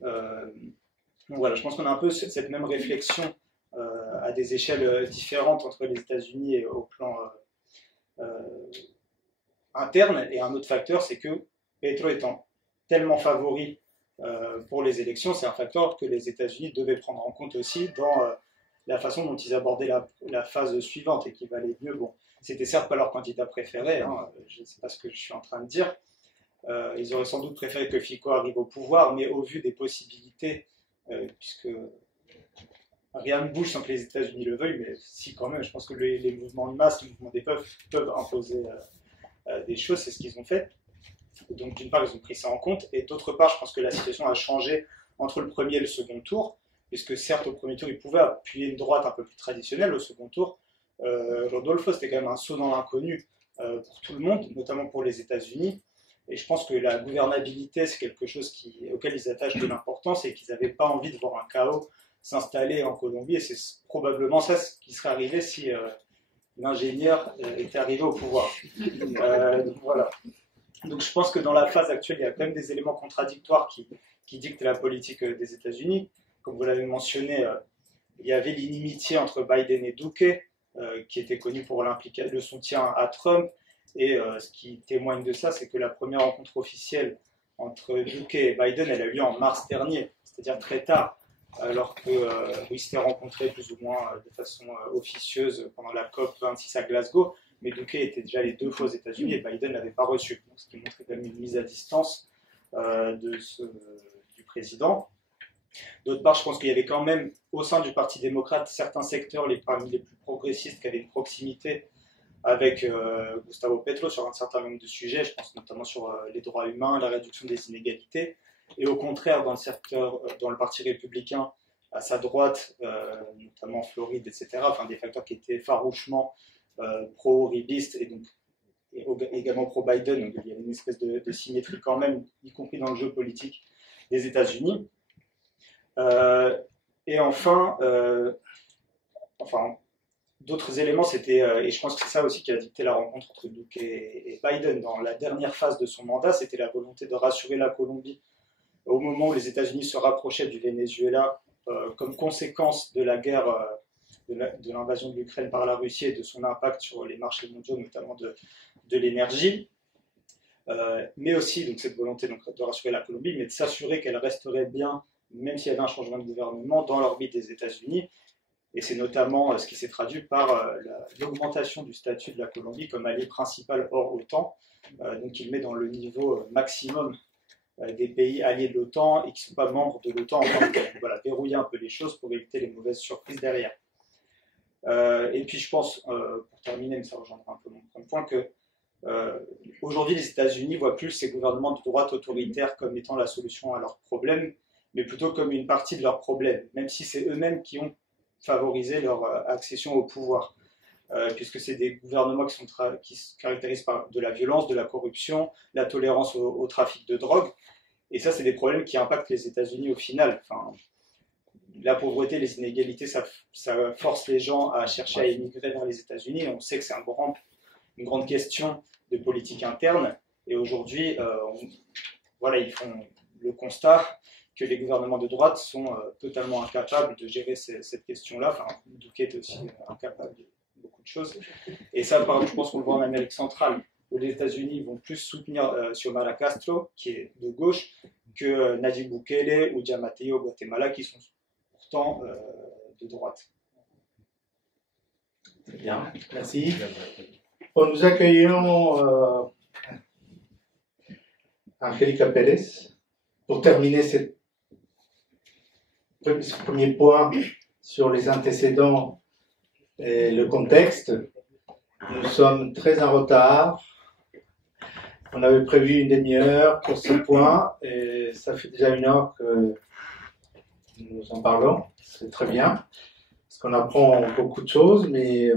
Donc voilà, je pense qu'on a un peu cette même réflexion à des échelles différentes entre les États-Unis et au plan interne. Et un autre facteur, c'est que Petro étant tellement favori pour les élections, c'est un facteur que les États-Unis devaient prendre en compte aussi dans la façon dont ils abordaient la phase suivante et qui valait mieux. Bon, c'était certes pas leur candidat préféré, hein, je ne sais pas ce que je suis en train de dire. Ils auraient sans doute préféré que Fico arrive au pouvoir, mais au vu des possibilités, puisque rien ne bouge sans que les États-Unis le veuillent, mais si quand même, je pense que les mouvements de masse, les mouvements des peuples peuvent imposer des choses, c'est ce qu'ils ont fait. Donc d'une part, ils ont pris ça en compte, et d'autre part, je pense que la situation a changé entre le premier et le second tour, puisque certes, au premier tour, ils pouvaient appuyer une droite un peu plus traditionnelle, au second tour, Rodolfo, c'était quand même un saut dans l'inconnu pour tout le monde, notamment pour les États-Unis. Et je pense que la gouvernabilité, c'est quelque chose auquel ils attachent de l'importance et qu'ils n'avaient pas envie de voir un chaos s'installer en Colombie. Et c'est probablement ça ce qui serait arrivé si l'ingénieur était arrivé au pouvoir. Donc, voilà. Donc je pense que dans la phase actuelle, il y a quand même des éléments contradictoires qui dictent la politique des États-Unis. Comme vous l'avez mentionné, il y avait l'inimitié entre Biden et Duque, qui était connu pour le soutien à Trump. Et ce qui témoigne de ça, c'est que la première rencontre officielle entre Duque et Biden, elle a eu lieu en mars dernier, c'est-à-dire très tard, alors qu'ils s'étaient rencontrés plus ou moins de façon officieuse pendant la COP26 à Glasgow, mais Duque était déjà allé 2 fois aux États-Unis et Biden n'avait pas reçu, donc, ce qui montrait quand même une mise à distance du président. D'autre part, je pense qu'il y avait quand même, au sein du Parti démocrate, certains secteurs parmi les plus progressistes qui avaient une proximité avec Gustavo Petro sur un certain nombre de sujets, je pense notamment sur les droits humains, la réduction des inégalités, et au contraire, dans le Parti républicain, à sa droite, notamment en Floride, etc., enfin des facteurs qui étaient farouchement pro-uribistes et donc également pro-Biden, donc il y avait une espèce de symétrie quand même, y compris dans le jeu politique des États-Unis. Et enfin d'autres éléments, c'était, et je pense que c'est ça aussi qui a dicté la rencontre entre Duque et Biden dans la dernière phase de son mandat, c'était la volonté de rassurer la Colombie au moment où les États-Unis se rapprochaient du Venezuela comme conséquence de la guerre, de l'invasion de l'Ukraine par la Russie et de son impact sur les marchés mondiaux, notamment de l'énergie. Mais aussi donc, cette volonté donc, de rassurer la Colombie, mais de s'assurer qu'elle resterait bien, même s'il y avait un changement de gouvernement, dans l'orbite des États-Unis. Et c'est notamment ce qui s'est traduit par l'augmentation du statut de la Colombie comme allié principal hors OTAN. Donc il met dans le niveau maximum des pays alliés de l'OTAN et qui ne sont pas membres de l'OTAN. Voilà, verrouiller un peu les choses pour éviter les mauvaises surprises derrière. Et puis je pense, pour terminer, mais ça rejoindra un peu mon point, que aujourd'hui les États-Unis voient plus ces gouvernements de droite autoritaires comme étant la solution à leurs problèmes, mais plutôt comme une partie de leurs problèmes, même si c'est eux-mêmes qui ont favorisé leur accession au pouvoir, puisque c'est des gouvernements qui se caractérisent par de la violence, de la corruption, la tolérance au trafic de drogue, et ça c'est des problèmes qui impactent les États-Unis au final. Enfin, la pauvreté, les inégalités, ça force les gens à chercher à émigrer vers les États-Unis. On sait que c'est une grande question de politique interne. Et aujourd'hui, voilà, ils font le constat que les gouvernements de droite sont totalement incapables de gérer cette question-là. Enfin, Duque est aussi incapable de beaucoup de choses. Et ça, je pense qu'on le voit en Amérique centrale, où les États-Unis vont plus soutenir Xiomara Castro, qui est de gauche, que Nayib Bukele ou Giammattei au Guatemala, qui sont pourtant de droite. Très bien, merci. Bon, nous accueillons Angélica Pérez pour terminer ce premier point sur les antécédents et le contexte. Nous sommes très en retard. On avait prévu une demi-heure pour ce point et ça fait déjà 1 heure que nous en parlons. C'est très bien parce qu'on apprend beaucoup de choses, mais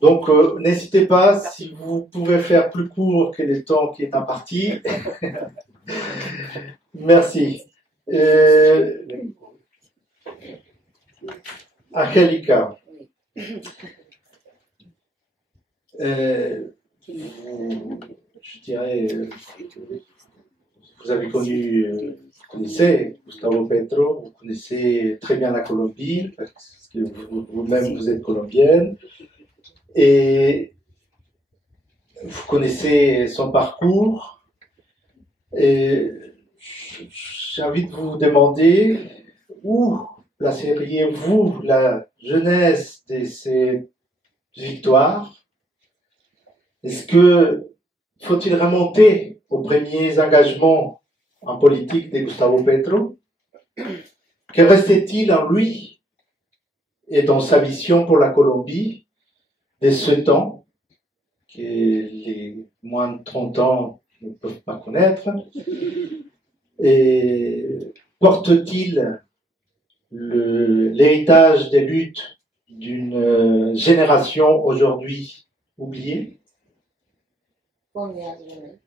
donc n'hésitez pas, si vous pouvez faire plus court que le temps qui est imparti. Merci. Angélica, je dirais, vous avez connu, vous connaissez Gustavo Petro, vous connaissez très bien la Colombie, parce que vous-même vous êtes colombienne, et vous connaissez son parcours. Et j'ai envie de vous demander où placeriez-vous la jeunesse de ces victoires? Est-ce que faut-il remonter aux premiers engagements en politique de Gustavo Petro? Que restait-il en lui et dans sa vision pour la Colombie de ce temps que les moins de 30 ans ne peuvent pas connaître? Et porte-t-il l'héritage des luttes d'une génération aujourd'hui oubliée? Combien de minutes?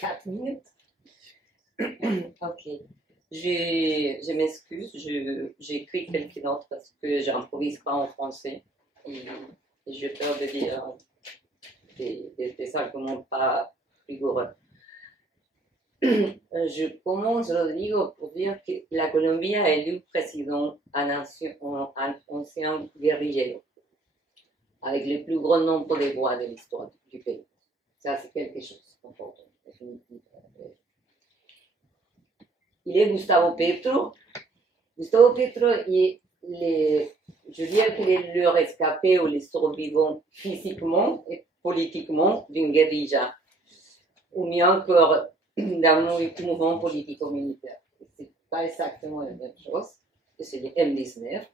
4 minutes? Ok. Je m'excuse, j'écris quelques notes parce que j'improvise pas en français et j'ai peur de dire des arguments pas rigoureux. Je commence, Rodrigo, pour dire que la Colombie a élu président un ancien guerrillero, avec le plus grand nombre de voix de l'histoire du pays. Ça, c'est quelque chose d'important. Il est Gustavo Petro. Gustavo Petro est, je dirais qu'il est le rescapé ou le survivant physiquement et politiquement d'une guérilla, ou mieux encore d'un mouvement politico-militaire. Ce n'est pas exactement la même chose. C'est le M19,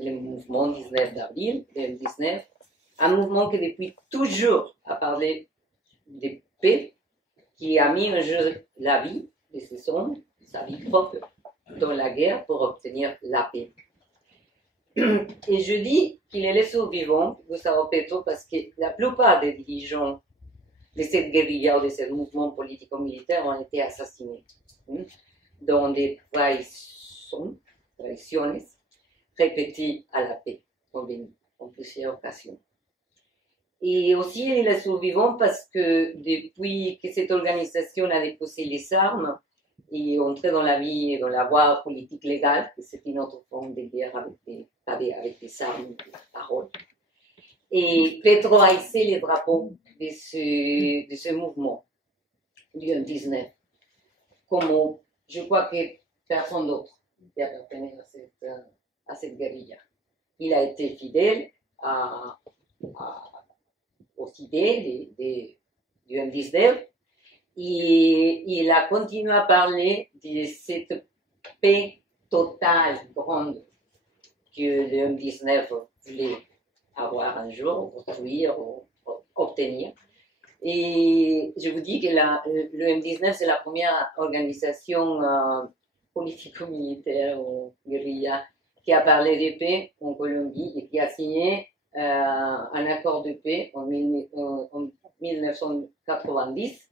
le mouvement 19 d'avril, le M19, un mouvement qui depuis toujours a parlé de paix, qui a mis en jeu la vie de ses hommes, sa vie propre, dans la guerre pour obtenir la paix. Et je dis qu'il est le survivant, Gustavo Petro, parce que la plupart des dirigeants de cette guérilla ou de ce mouvement politico-militaire ont été assassinés dans des traitions répétées à la paix, en plusieurs occasions. Et aussi, il est survivant parce que depuis que cette organisation a déposé les armes et entré dans la vie et dans la voie politique légale, que c'est une autre forme de guerre avec des armes, des paroles. Et Petro a hissé les drapeaux de ce mouvement du M19, comme je crois que personne d'autre qui appartenait à cette guérilla. Il a été fidèle aux idées du M19 et il a continué à parler de cette paix totale, grande, que le M19 voulait avoir un jour, construire ou obtenir. Et je vous dis que le M19, c'est la première organisation politico-militaire ou guérilla qui a parlé de paix en Colombie et qui a signé un accord de paix en 1990.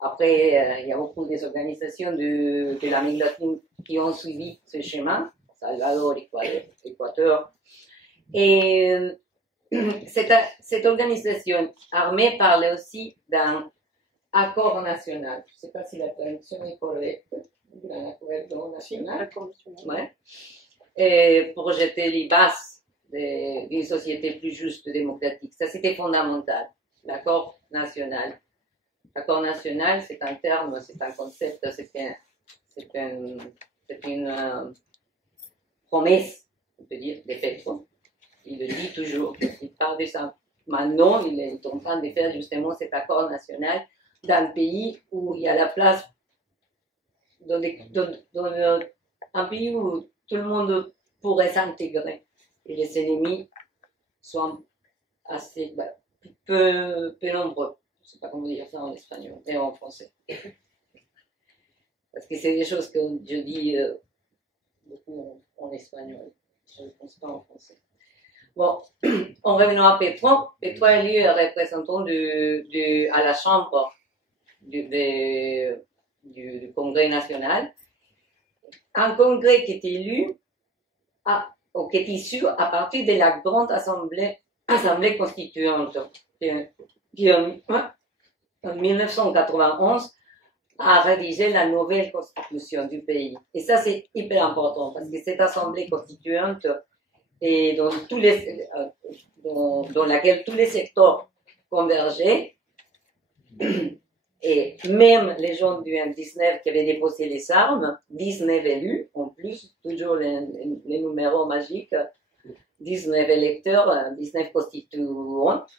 Après, il y a beaucoup d'organisations de l'Amérique latine qui ont suivi ce chemin, Salvador, Équateur. Et cette organisation armée parlait aussi d'un accord national. Je ne sais pas si la traduction est correcte. Un accord national. Ouais. Et pour jeter les bases d'une société plus juste, démocratique. Ça, c'était fondamental. L'accord national. L'accord national, c'est un terme, c'est un concept, c'est une promesse, on peut dire, de Petro. Il le dit toujours. Il parle de ça. Maintenant, il est en train de faire justement cet accord national dans un pays où il y a la place, dans un pays où tout le monde pourrait s'intégrer et les ennemis sont assez peu nombreux. Je ne sais pas comment dire ça en espagnol et en français. Parce que c'est des choses que je dis beaucoup en espagnol. Je ne pense pas en français. Bon, en revenant à Petro, Petro est élu représentant à la Chambre du Congrès national. Un congrès qui est élu, qui est issu à partir de la grande assemblée constituante, qui en 1991 a rédigé la nouvelle constitution du pays. Et ça, c'est hyper important, parce que cette assemblée constituante est dans laquelle tous les secteurs convergeaient, et même les gens du M19 qui avaient déposé les armes, 19 élus, en plus, toujours les numéros magiques, 19 électeurs, 19 constituantes,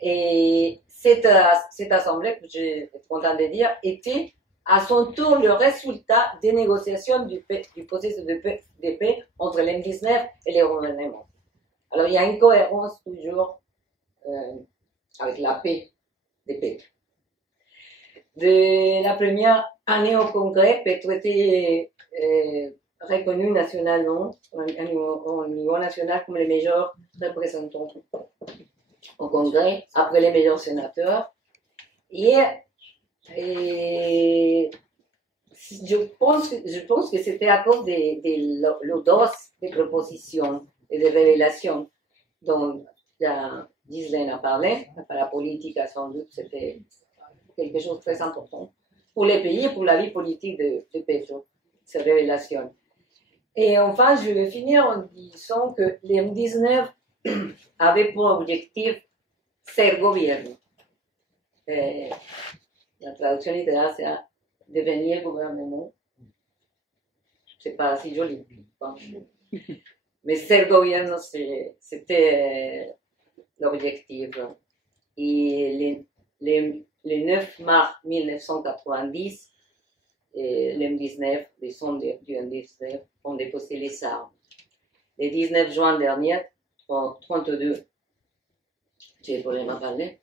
et cette assemblée, que je suis contente de dire, était à son tour le résultat des négociations du processus de paix entre les M19 et les gouvernements. Alors il y a une cohérence toujours avec la paix des Petro. De la première année au Congrès, Petro était reconnu nationalement, au niveau national, comme le meilleur représentant au Congrès, après les meilleurs sénateurs. Et je pense que c'était à cause de l'audace des propositions et des révélations dont Ghislaine a parlé. La politique, sans doute, c'était quelque chose de très important pour les pays et pour la vie politique de Petro, ces révélations. Et enfin, je vais finir en disant que les M19 avaient pour objectif ser gobierno. La traduction littérale, c'est devenir gouvernement. C'est pas si joli. Mais ser gobierno, c'était l'objectif. Et le 9 mars 1990, les M19, les sons du M19 ont déposé les armes. Le 19 juin dernier, 32, j'ai problème à parler,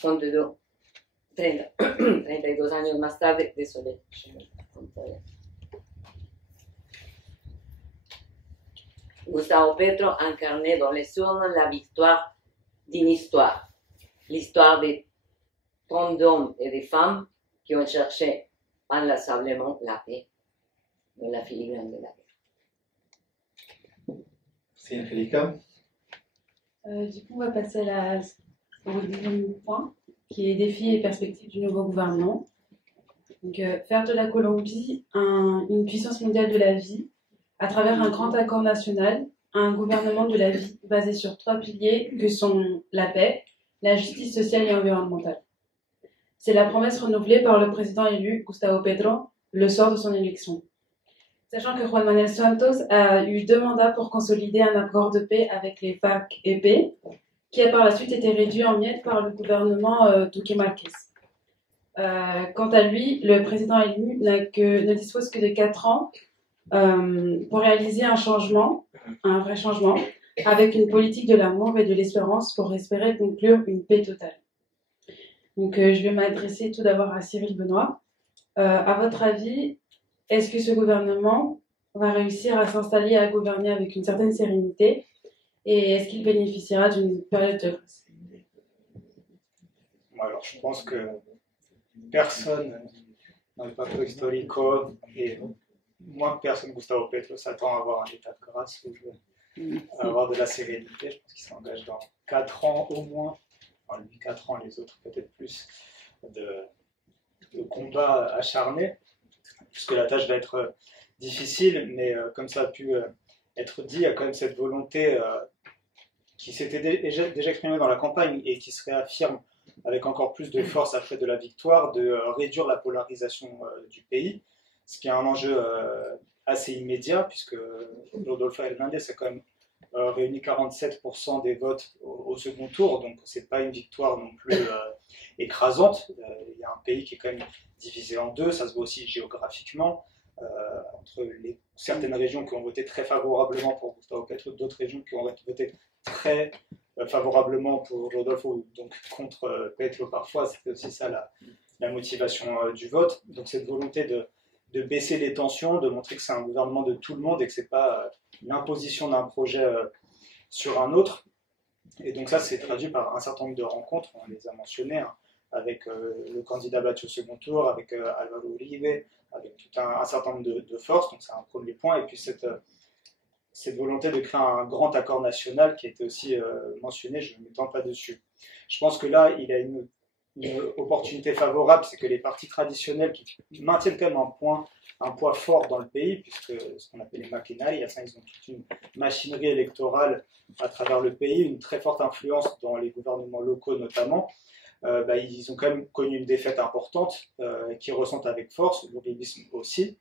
32 años más tarde, désolé. Gustavo Petro incarnait dans les urnes la victoire d'une histoire, l'histoire des 30 hommes et des femmes qui ont cherché inlassablement la paix dans la filigrane de la guerre. Merci Angélica. Du coup, on va passer au deuxième point, qui est défis et perspectives du nouveau gouvernement. Donc, faire de la Colombie une puissance mondiale de la vie à travers un grand accord national, un gouvernement de la vie basé sur 3 piliers que sont la paix, la justice sociale et environnementale. C'est la promesse renouvelée par le président élu, Gustavo Petro, le soir de son élection. Sachant que Juan Manuel Santos a eu 2 mandats pour consolider un accord de paix avec les FARC-EP, qui a par la suite été réduit en miettes par le gouvernement Duque Marquez. Quant à lui, le président élu ne dispose que de 4 ans pour réaliser un vrai changement, avec une politique de l'amour et de l'espérance pour espérer conclure une paix totale. Donc, je vais m'adresser tout d'abord à Cyril Benoît. À votre avis, est-ce que ce gouvernement va réussir à s'installer et à gouverner avec une certaine sérénité, et est-ce qu'il bénéficiera d'une période de grâce? Alors, je pense que personne dans le parcours historique, et moins que personne, Gustavo Petro, s'attend à avoir un état de grâce ou à avoir de la sérénité. Je pense qu'il s'engage dans 4 ans au moins enfin lui 4 ans, les autres peut-être plus, de combats acharnés, puisque la tâche va être difficile, mais comme ça a pu être dit, il y a quand même cette volonté qui s'était déjà exprimée dans la campagne et qui se réaffirme avec encore plus de force après de la victoire, de réduire la polarisation du pays, ce qui est un enjeu assez immédiat, puisque Rodolfo Hernández a quand même réuni 47% des votes au second tour, donc c'est pas une victoire non plus écrasante. Il y a un pays qui est quand même divisé en deux, ça se voit aussi géographiquement, entre certaines régions qui ont voté très favorablement pour Gustavo Petro, d'autres régions qui ont voté très favorablement pour Rodolfo, donc contre Petro parfois. C'était aussi ça la motivation du vote. Donc cette volonté de baisser les tensions, de montrer que c'est un gouvernement de tout le monde et que c'est pas l'imposition d'un projet sur un autre. Et donc ça, c'est traduit par un certain nombre de rencontres, on les a mentionnées, hein, avec le candidat battu au second tour, avec Álvaro Uribe, avec tout un certain nombre de forces. Donc c'est un premier point. Et puis cette volonté de créer un grand accord national qui a été aussi mentionné, je ne m'étends pas dessus. Je pense que là, il a une opportunité favorable, c'est que les partis traditionnels qui maintiennent quand même un poids fort dans le pays, puisque ce qu'on appelle les maquinarias, ils ont toute une machinerie électorale à travers le pays, une très forte influence dans les gouvernements locaux notamment. Ils ont quand même connu une défaite importante qu'ils ressentent avec force, l'uribisme aussi.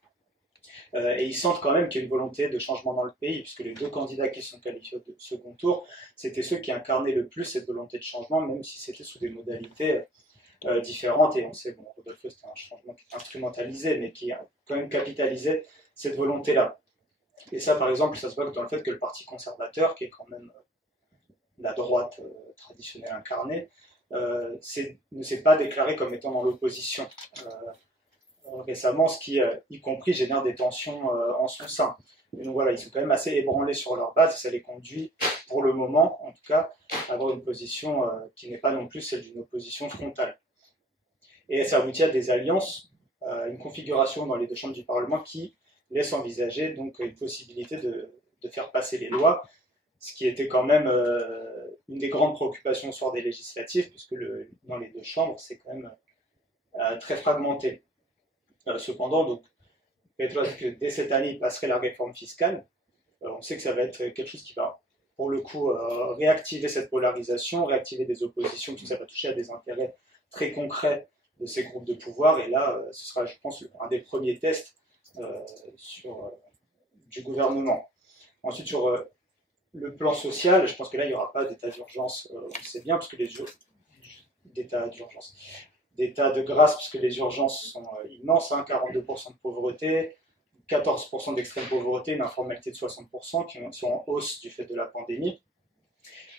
Et ils sentent quand même qu'il y a une volonté de changement dans le pays, puisque les deux candidats qui sont qualifiés au second tour, c'était ceux qui incarnaient le plus cette volonté de changement, même si c'était sous des modalités différentes. Et on sait, bon, Rodolfo, c'était un changement qui est instrumentalisé, mais qui a quand même capitalisé cette volonté-là. Et ça, par exemple, ça se voit dans le fait que le Parti conservateur, qui est quand même la droite traditionnelle incarnée, ne s'est pas déclaré comme étant dans l'opposition récemment, ce qui, y compris, génère des tensions en son sein. Et donc voilà, ils sont quand même assez ébranlés sur leur base, et ça les conduit, pour le moment, en tout cas, à avoir une position qui n'est pas non plus celle d'une opposition frontale. Et ça aboutit à des alliances, une configuration dans les deux chambres du Parlement qui laisse envisager donc une possibilité de faire passer les lois, ce qui était quand même une des grandes préoccupations au soir des législatives, puisque dans les deux chambres, c'est quand même très fragmenté. Cependant, donc, Petro a dit que dès cette année, il passerait la réforme fiscale. On sait que ça va être quelque chose qui va, pour le coup, réactiver cette polarisation, réactiver des oppositions, parce que ça va toucher à des intérêts très concrets de ces groupes de pouvoir. Et là, ce sera, je pense, un des premiers tests du gouvernement. Ensuite, sur le plan social, je pense que là, il n'y aura pas d'état d'urgence, on le sait bien, parce que d'état de grâce, puisque les urgences sont immenses, hein, 42% de pauvreté, 14% d'extrême pauvreté, une informalité de 60%, qui sont en hausse du fait de la pandémie.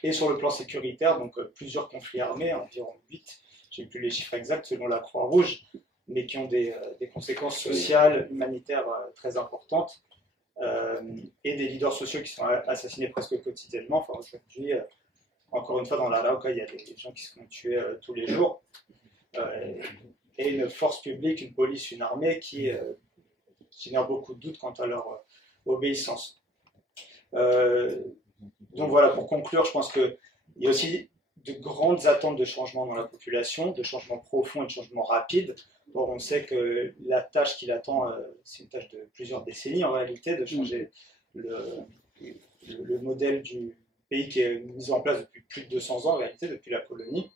Et sur le plan sécuritaire, donc plusieurs conflits armés, environ 8, je n'ai plus les chiffres exacts selon la Croix-Rouge, mais qui ont des conséquences sociales, humanitaires très importantes, et des leaders sociaux qui sont assassinés presque quotidiennement. Enfin, aujourd'hui, encore une fois, dans l'Arauca, il y a des gens qui se font tuer tous les jours. Et une force publique, une police, une armée qui génère beaucoup de doutes quant à leur obéissance. Donc voilà, pour conclure, je pense qu'il y a aussi de grandes attentes de changement dans la population, de changement profond et de changement rapide. Or, on sait que la tâche qu'il attend, c'est une tâche de plusieurs décennies en réalité, de changer le modèle du pays qui est mis en place depuis plus de 200 ans en réalité, depuis la colonie.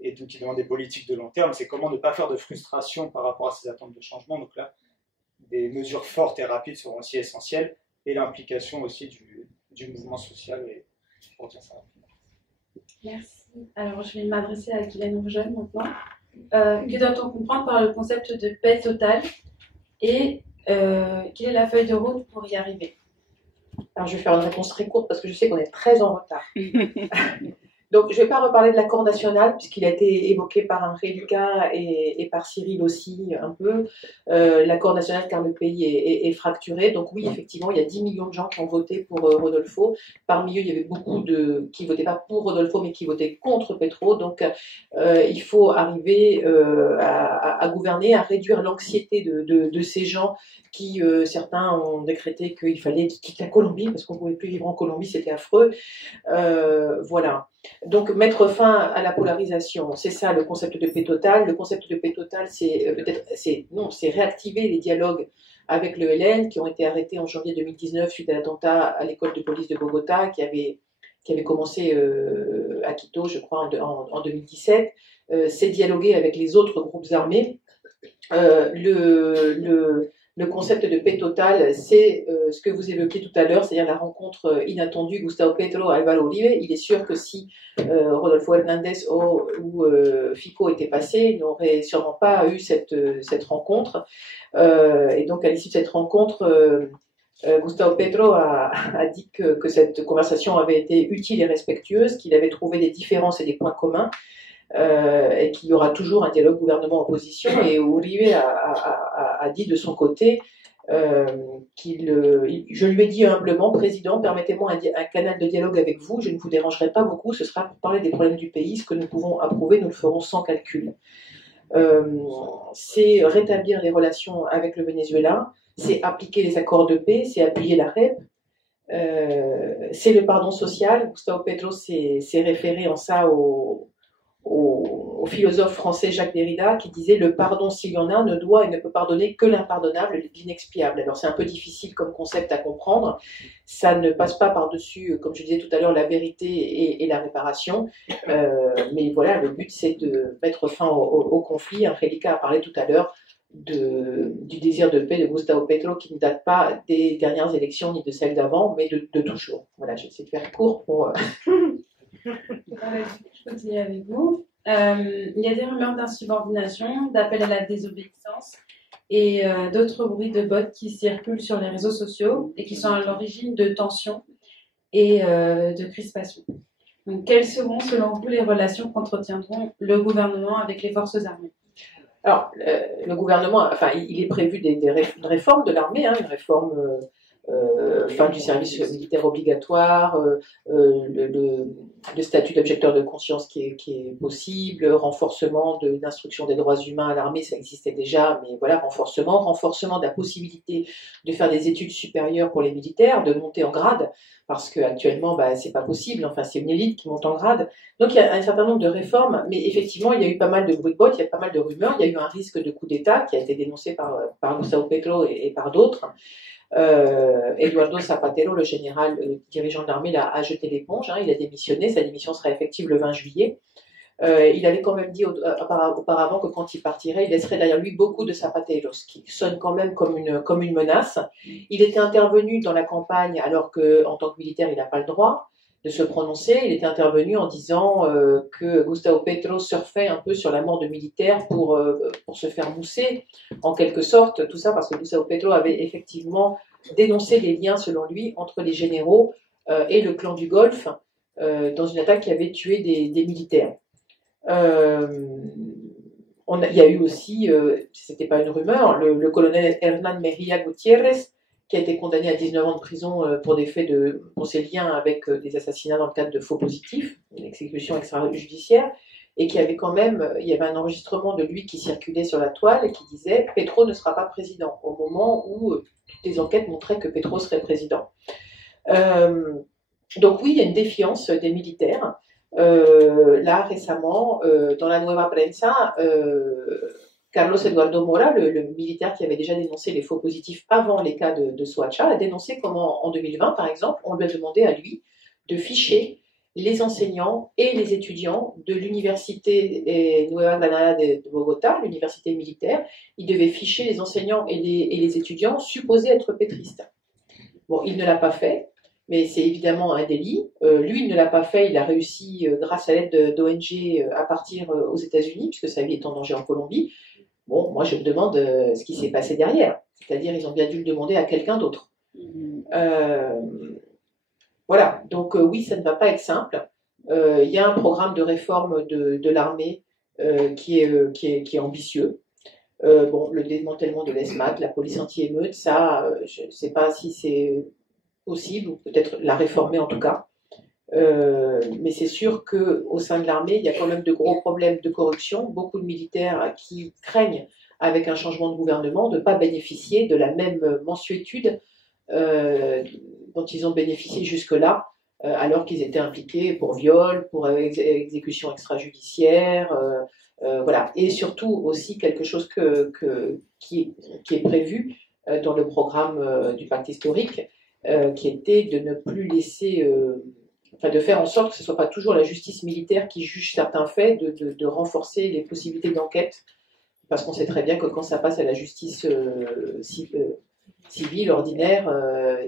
Et donc qui demande des politiques de long terme, c'est comment ne pas faire de frustration par rapport à ces attentes de changement. Donc là, des mesures fortes et rapides seront aussi essentielles, et l'implication aussi du mouvement social. Et pour dire ça. Merci. Alors, je vais m'adresser à Guylaine Rougeol maintenant. Que doit-on comprendre par le concept de paix totale et quelle est la feuille de route pour y arriver? Alors, je vais faire une réponse très courte parce que je sais qu'on est très en retard. Donc, je ne vais pas reparler de l'accord national, puisqu'il a été évoqué par Angélica et par Cyril aussi un peu. L'accord national, car le pays est fracturé. Donc oui, effectivement, il y a 10 millions de gens qui ont voté pour Rodolfo. Parmi eux, il y avait beaucoup qui ne votaient pas pour Rodolfo, mais qui votaient contre Petro. Donc il faut arriver à gouverner, à réduire l'anxiété de ces gens qui, certains ont décrété qu'il fallait qu'ils quittent la Colombie, parce qu'on ne pouvait plus vivre en Colombie, c'était affreux. Voilà. Donc, mettre fin à la polarisation, c'est ça le concept de paix totale. Le concept de paix totale, c'est réactiver les dialogues avec le ELN qui ont été arrêtés en janvier 2019 suite à l'attentat à l'école de police de Bogota qui avait commencé à Quito, je crois, en 2017. C'est dialoguer avec les autres groupes armés. Le concept de paix totale, c'est ce que vous évoquiez tout à l'heure, c'est-à-dire la rencontre inattendue Gustavo Petro Álvaro Uribe. Il est sûr que si Rodolfo Hernández ou Fico étaient passés, ils n'auraient sûrement pas eu cette rencontre. Et donc, à l'issue de cette rencontre, Gustavo Petro a dit que cette conversation avait été utile et respectueuse, qu'il avait trouvé des différences et des points communs, et qu'il y aura toujours un dialogue gouvernement-opposition. Et Uribe a dit de son côté je lui ai dit humblement, Président, permettez-moi un canal de dialogue avec vous, je ne vous dérangerai pas beaucoup, ce sera pour parler des problèmes du pays, ce que nous pouvons approuver, nous le ferons sans calcul. C'est rétablir les relations avec le Venezuela, c'est appliquer les accords de paix, c'est appuyer la REP, c'est le pardon social. Gustavo Petro s'est référé en ça au philosophe français Jacques Derrida qui disait le pardon, s'il y en a, ne doit et ne peut pardonner que l'impardonnable, l'inexpiable. Alors c'est un peu difficile comme concept à comprendre, ça ne passe pas par-dessus, comme je disais tout à l'heure, la vérité et la réparation, mais voilà, le but c'est de mettre fin au conflit. Angélica a parlé tout à l'heure du désir de paix de Gustavo Petro qui ne date pas des dernières élections ni de celles d'avant, mais de toujours. Voilà, j'essaie de faire court pour... Je continue avec vous. Il y a des rumeurs d'insubordination, d'appel à la désobéissance et d'autres bruits de bots qui circulent sur les réseaux sociaux et qui sont à l'origine de tensions et de crispations. Donc, quelles seront, selon vous, les relations qu'entretiendront le gouvernement avec les forces armées? Alors, le gouvernement, enfin, il est prévu une réforme de l'armée, une réforme... fin du service militaire obligatoire, le statut d'objecteur de conscience qui est possible, renforcement de l'instruction des droits humains à l'armée, ça existait déjà, mais voilà, renforcement de la possibilité de faire des études supérieures pour les militaires, de monter en grade, parce qu'actuellement, c'est pas possible, enfin, c'est une élite qui monte en grade. Donc, il y a un certain nombre de réformes, mais effectivement, il y a eu pas mal de bruit de bottes, il y a pas mal de rumeurs, il y a eu un risque de coup d'État qui a été dénoncé par Gustavo Petro et par d'autres. Eduardo Zapatero, le général dirigeant de l'armée, a jeté l'éponge, il a démissionné, sa démission sera effective le 20 juillet. Il avait quand même dit auparavant que quand il partirait, il laisserait derrière lui beaucoup de Zapatero, ce qui sonne quand même comme une menace. Il était intervenu dans la campagne alors qu'en tant que militaire, il n'a pas le droit de se prononcer. Il était intervenu en disant que Gustavo Petro surfait un peu sur la mort de militaires pour se faire mousser, en quelque sorte, tout ça parce que Gustavo Petro avait effectivement dénoncé les liens, selon lui, entre les généraux et le clan du Golfe dans une attaque qui avait tué des militaires. Il y a eu aussi, c'était pas une rumeur, le colonel Hernán Mejía Gutiérrez, qui a été condamné à 19 ans de prison pour des faits pour ses liens avec des assassinats dans le cadre de faux positifs, une exécution extrajudiciaire, et qui avait quand même, il y avait un enregistrement de lui qui circulait sur la toile et qui disait « Petro ne sera pas président », au moment où toutes les enquêtes montraient que Petro serait président. Donc oui, il y a une défiance des militaires. Là, récemment, dans la Nueva Prensa, Carlos Eduardo Mora, le militaire qui avait déjà dénoncé les faux positifs avant les cas de Soacha, a dénoncé comment, en 2020, par exemple, on lui a demandé à lui de ficher les enseignants et les étudiants de l'université Nueva Granada de Bogota, l'université militaire. Il devait ficher les enseignants et les étudiants supposés être pétristes. Bon, il ne l'a pas fait, mais c'est évidemment un délit. Lui, il ne l'a pas fait, il a réussi, grâce à l'aide d'ONG, à partir aux États-Unis, puisque sa vie est en danger en Colombie. Bon, moi, je me demande ce qui s'est passé derrière. C'est-à-dire, ils ont bien dû le demander à quelqu'un d'autre. Voilà, donc oui, ça ne va pas être simple. Il y a un programme de réforme de l'armée qui est ambitieux. Le démantèlement de l'ESMAD, la police anti-émeute, ça, je ne sais pas si c'est possible, ou peut-être la réformer en tout cas. Mais c'est sûr qu'au sein de l'armée, il y a quand même de gros problèmes de corruption, beaucoup de militaires qui craignent, avec un changement de gouvernement, de ne pas bénéficier de la même mansuétude dont ils ont bénéficié jusque-là alors qu'ils étaient impliqués pour viol, pour exécution extrajudiciaire, voilà. Et surtout aussi quelque chose qui est prévu dans le programme du pacte historique, qui était de ne plus laisser, enfin de faire en sorte que ce ne soit pas toujours la justice militaire qui juge certains faits, de renforcer les possibilités d'enquête, parce qu'on sait très bien que quand ça passe à la justice civile, ordinaire,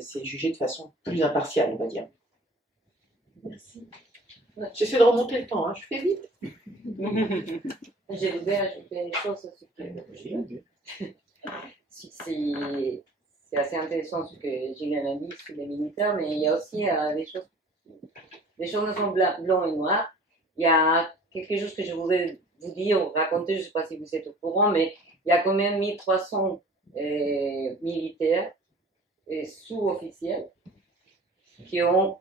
c'est jugé de façon plus impartiale, on va dire. Merci. J'essaie de remonter le temps, hein. Je fais vite. Je voudrais ajouter une chose sur que c'est assez intéressant ce que Gilles a dit sur les militaires, mais il y a aussi des choses ne sont blancs et noirs. Il y a quelque chose que je voudrais vous dire ou raconter, je ne sais pas si vous êtes au courant, mais il y a quand même 1300 militaires et sous-officiels qui ont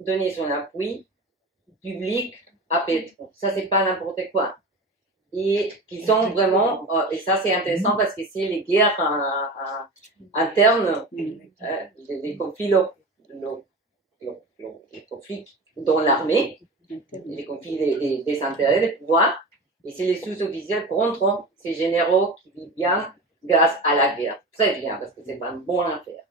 donné son appui public à Petro. Ça, c'est pas n'importe quoi. Et qui sont vraiment, et ça c'est intéressant parce que c'est les guerres internes, les conflits, les conflits dans l'armée, les conflits des intérêts, des pouvoirs, et c'est les sous-officiels contre ces généraux qui vivent bien grâce à la guerre. Très bien, parce que c'est pas une bonne affaire.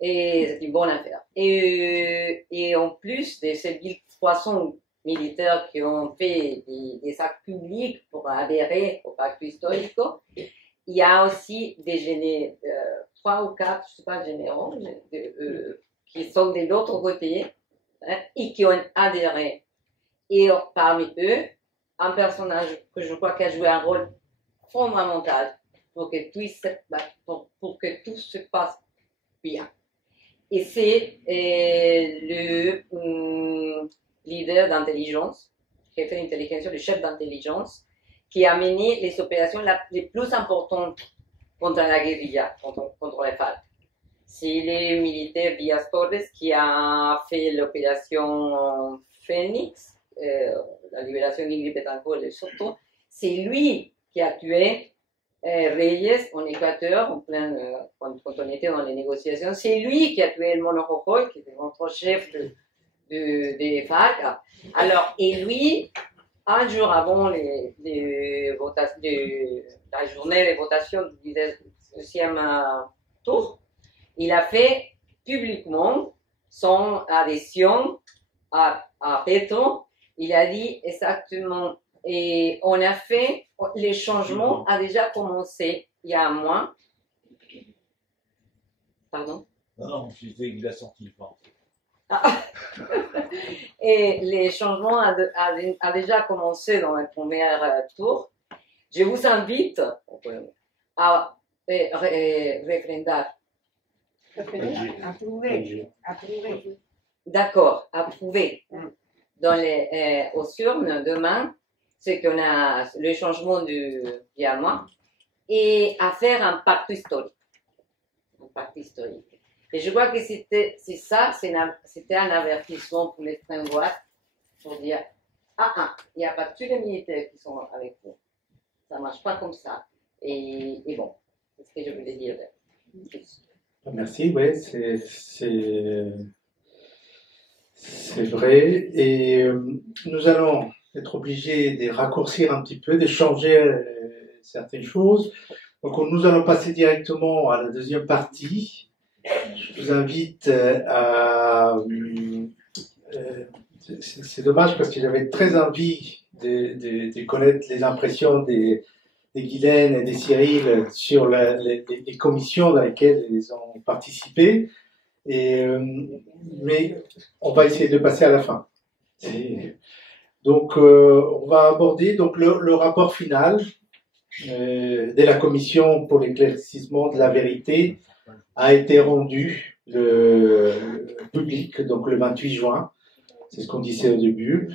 Et c'est une bonne affaire. Et en plus de ces 1300 militaires qui ont fait des actes publics pour adhérer au pacte historique, il y a aussi des généraux, 3 ou 4, je ne sais pas, généraux, qui sont de l'autre côté, hein, et qui ont adhéré. Et parmi eux, un personnage que je crois qui a joué un rôle fondamental pour que tout se passe bien. Et c'est le leader d'intelligence, chef d'intelligence, le chef d'intelligence, qui a mené les opérations les plus importantes contre la guérilla, contre les FARC. C'est le militaire Díaz Torres qui a fait l'opération Phoenix, la libération d'Ingrid Betancourt et de Soto. C'est lui qui a tué Reyes en Équateur, en plein, quand on était dans les négociations. C'est lui qui a tué El Mono Jojoy, qui était notre chef des FARC. Alors, et lui, un jour avant la journée de votation du 12e tour, il a fait publiquement son adhésion à Petro. Il a dit exactement, et on a fait, les changements a déjà commencé il y a un mois. Pardon? Non, je disais qu'il a sorti le vent. Et les changements a déjà commencé dans le premier tour. Je vous invite à référendar. Approuver. D'accord, approuver aux urnes demain, c'est qu'on a le changement il y a un mois, et à faire un pacte historique. Un pacte historique. Et je crois que c'était un avertissement pour l'extrême droite, pour dire, il n'y a pas tous les militaires qui sont avec vous. Ça ne marche pas comme ça. Et bon, c'est ce que je voulais dire. Merci, oui, c'est vrai. Et nous allons être obligés de raccourcir un petit peu, de changer certaines choses. Donc nous allons passer directement à la deuxième partie. Je vous invite à... c'est dommage parce que j'avais très envie de connaître les impressions des Guylaine et des Cyril sur les commissions dans lesquelles ils ont participé. Mais on va essayer de passer à la fin. Donc on va aborder donc, le rapport final de la commission pour l'éclaircissement de la vérité a été rendu public donc le 28 juin, c'est ce qu'on disait au début,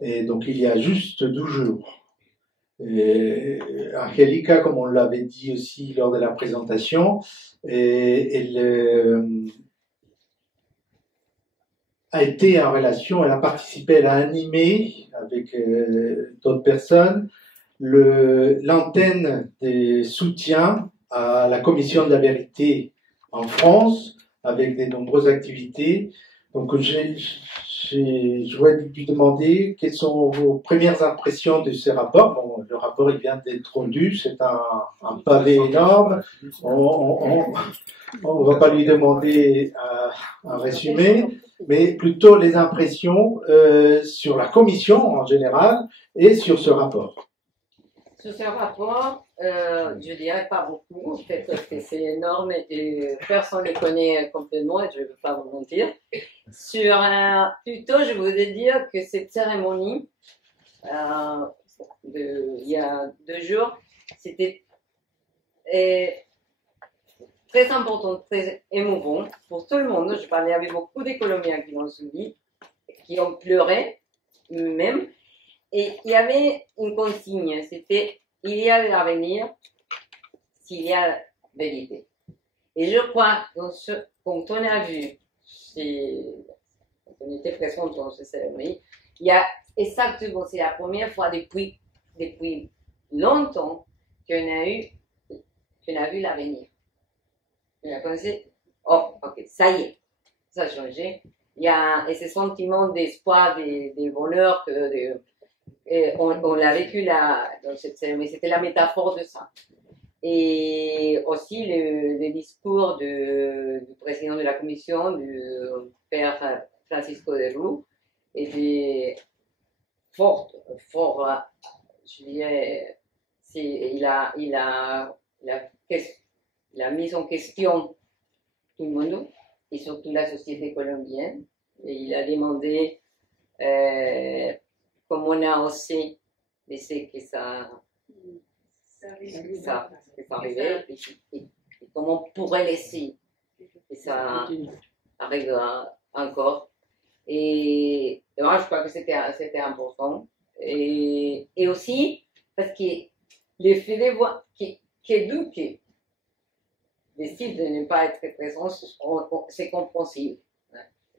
et donc il y a juste 12 jours. Et Angélica, comme on l'avait dit aussi lors de la présentation, elle a été en relation, elle a participé, elle a animé avec d'autres personnes l'antenne des soutiens à la Commission de la vérité en France, avec de nombreuses activités Donc, je voudrais lui demander quelles sont vos premières impressions de ce rapport. Bon, le rapport, il vient d'être lu, c'est un pavé énorme. On va pas lui demander un résumé, mais plutôt les impressions sur la commission en général et sur ce rapport. Sur ce rapport, je dirais pas beaucoup, peut-être que c'est énorme et personne ne le connaît complètement, et je ne veux pas vous mentir. Plutôt, je voudrais dire que cette cérémonie, il y a 2 jours, c'était très important, très émouvant pour tout le monde. Je parlais avec beaucoup de Colombiens qui l'ont suivi, qui ont pleuré même. Et il y avait une consigne, c'était il y a l'avenir s'il y a vérité. Et je crois que quand on a vu, quand on était présent dans cette cérémonie, il y a exactement, c'est la première fois depuis longtemps qu'on a vu l'avenir. On a pensé, oh, ok, ça y est, ça a changé. Il y a ce sentiment d'espoir, de bonheur on l'a vécu là, dans cette cérémonie, c'était la métaphore de ça. Et aussi le discours du président de la commission, du père Francisco de Rou, était fort, je dirais, il a mis en question tout le monde, et surtout la société colombienne, et il a demandé comment on a osé laisser que ça arrivait, et comment on pourrait laisser que ça arrive encore. Et moi, je crois que c'était important. Et aussi, parce que le fait de voir que Duque décide de ne pas être présent, c'est compréhensible.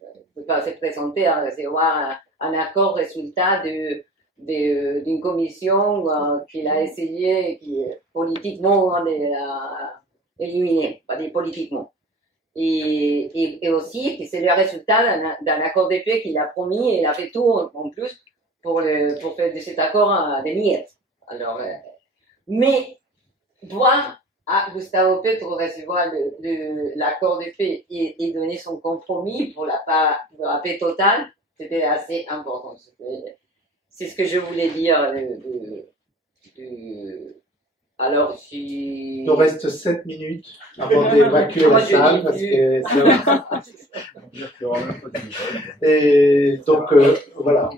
On ne peut pas se présenter à recevoir un accord résultat d'une commission qu'il a essayé politiquement d'éliminer, pas politiquement. Et aussi que c'est le résultat d'un accord de paix qu'il a promis et il a fait tout en plus pour faire de cet accord des miettes. Alors, mais voir à Gustavo Petro recevoir l'accord de paix et donner son compromis pour la paix totale, c'était assez important. C'est ce que je voulais dire. Alors, si... Il nous reste 7 minutes avant d'évacuer la salle, parce que et donc, voilà.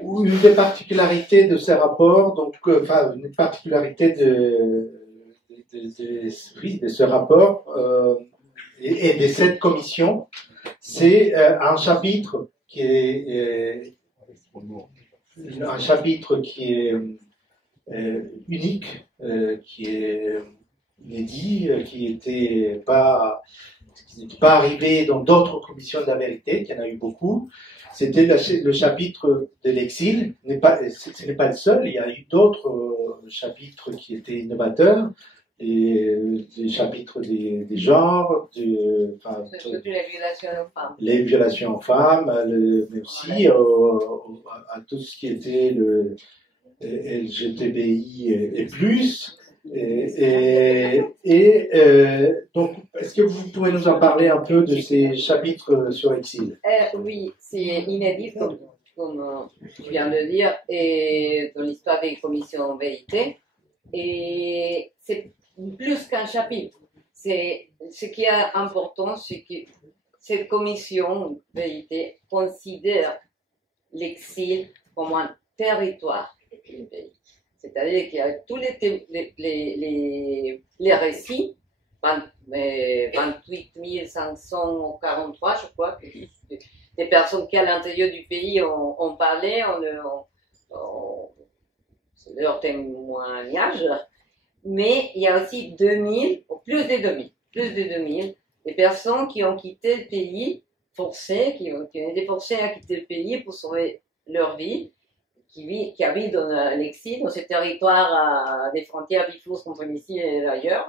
Une des particularités de ces rapports, donc, enfin, une particularité de ce rapport et de cette commission, c'est un chapitre qui est unique, qui est inédit, qui n'était pas arrivé dans d'autres commissions de la vérité, qu'il y en a eu beaucoup. C'était le chapitre de l'exil. Ce n'est pas le seul, il y a eu d'autres chapitres qui étaient innovateurs, des chapitres des genres, surtout les violations aux femmes. Les violations aux femmes, mais aussi à tout ce qui était le LGTBI et plus. Donc, est-ce que vous pouvez nous en parler un peu de ces chapitres sur l'exil? Oui, c'est inédit, comme je viens de dire, et dans l'histoire des commissions vérité. Et c'est plus qu'un chapitre. Ce qui est important, c'est que cette commission vérité considère l'exil comme un territoire du pays. C'est-à-dire qu'il y a tous les récits, 28 543, je crois, des personnes qui à l'intérieur du pays ont parlé, c'est leur témoignage, mais il y a aussi 2000, plus de 2000, des personnes qui ont quitté le pays forcés, qui ont été forcées à quitter le pays pour sauver leur vie, qui habitent dans l'exil, dans ce territoire des frontières diffuses entre ici et ailleurs,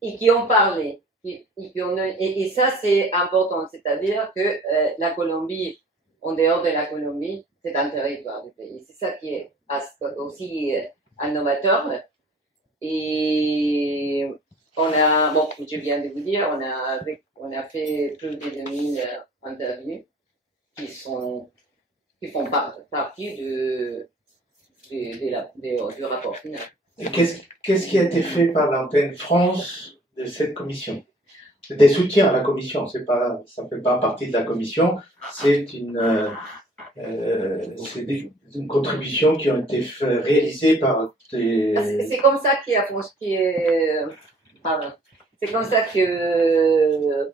et qui ont parlé. Et ça, c'est important, c'est-à-dire que la Colombie, en dehors de la Colombie, c'est un territoire du pays. C'est ça qui est aussi innovateur. Et on a, bon, je viens de vous dire, on a fait plus de 2000 interviews qui font partie du rapport final. Et qu'est-ce qui a été fait par l'antenne France de cette commission? C'est des soutiens à la commission, ça ne fait pas partie de la commission, c'est une contribution qui ont été réalisées par des... C'est comme ça c'est comme ça que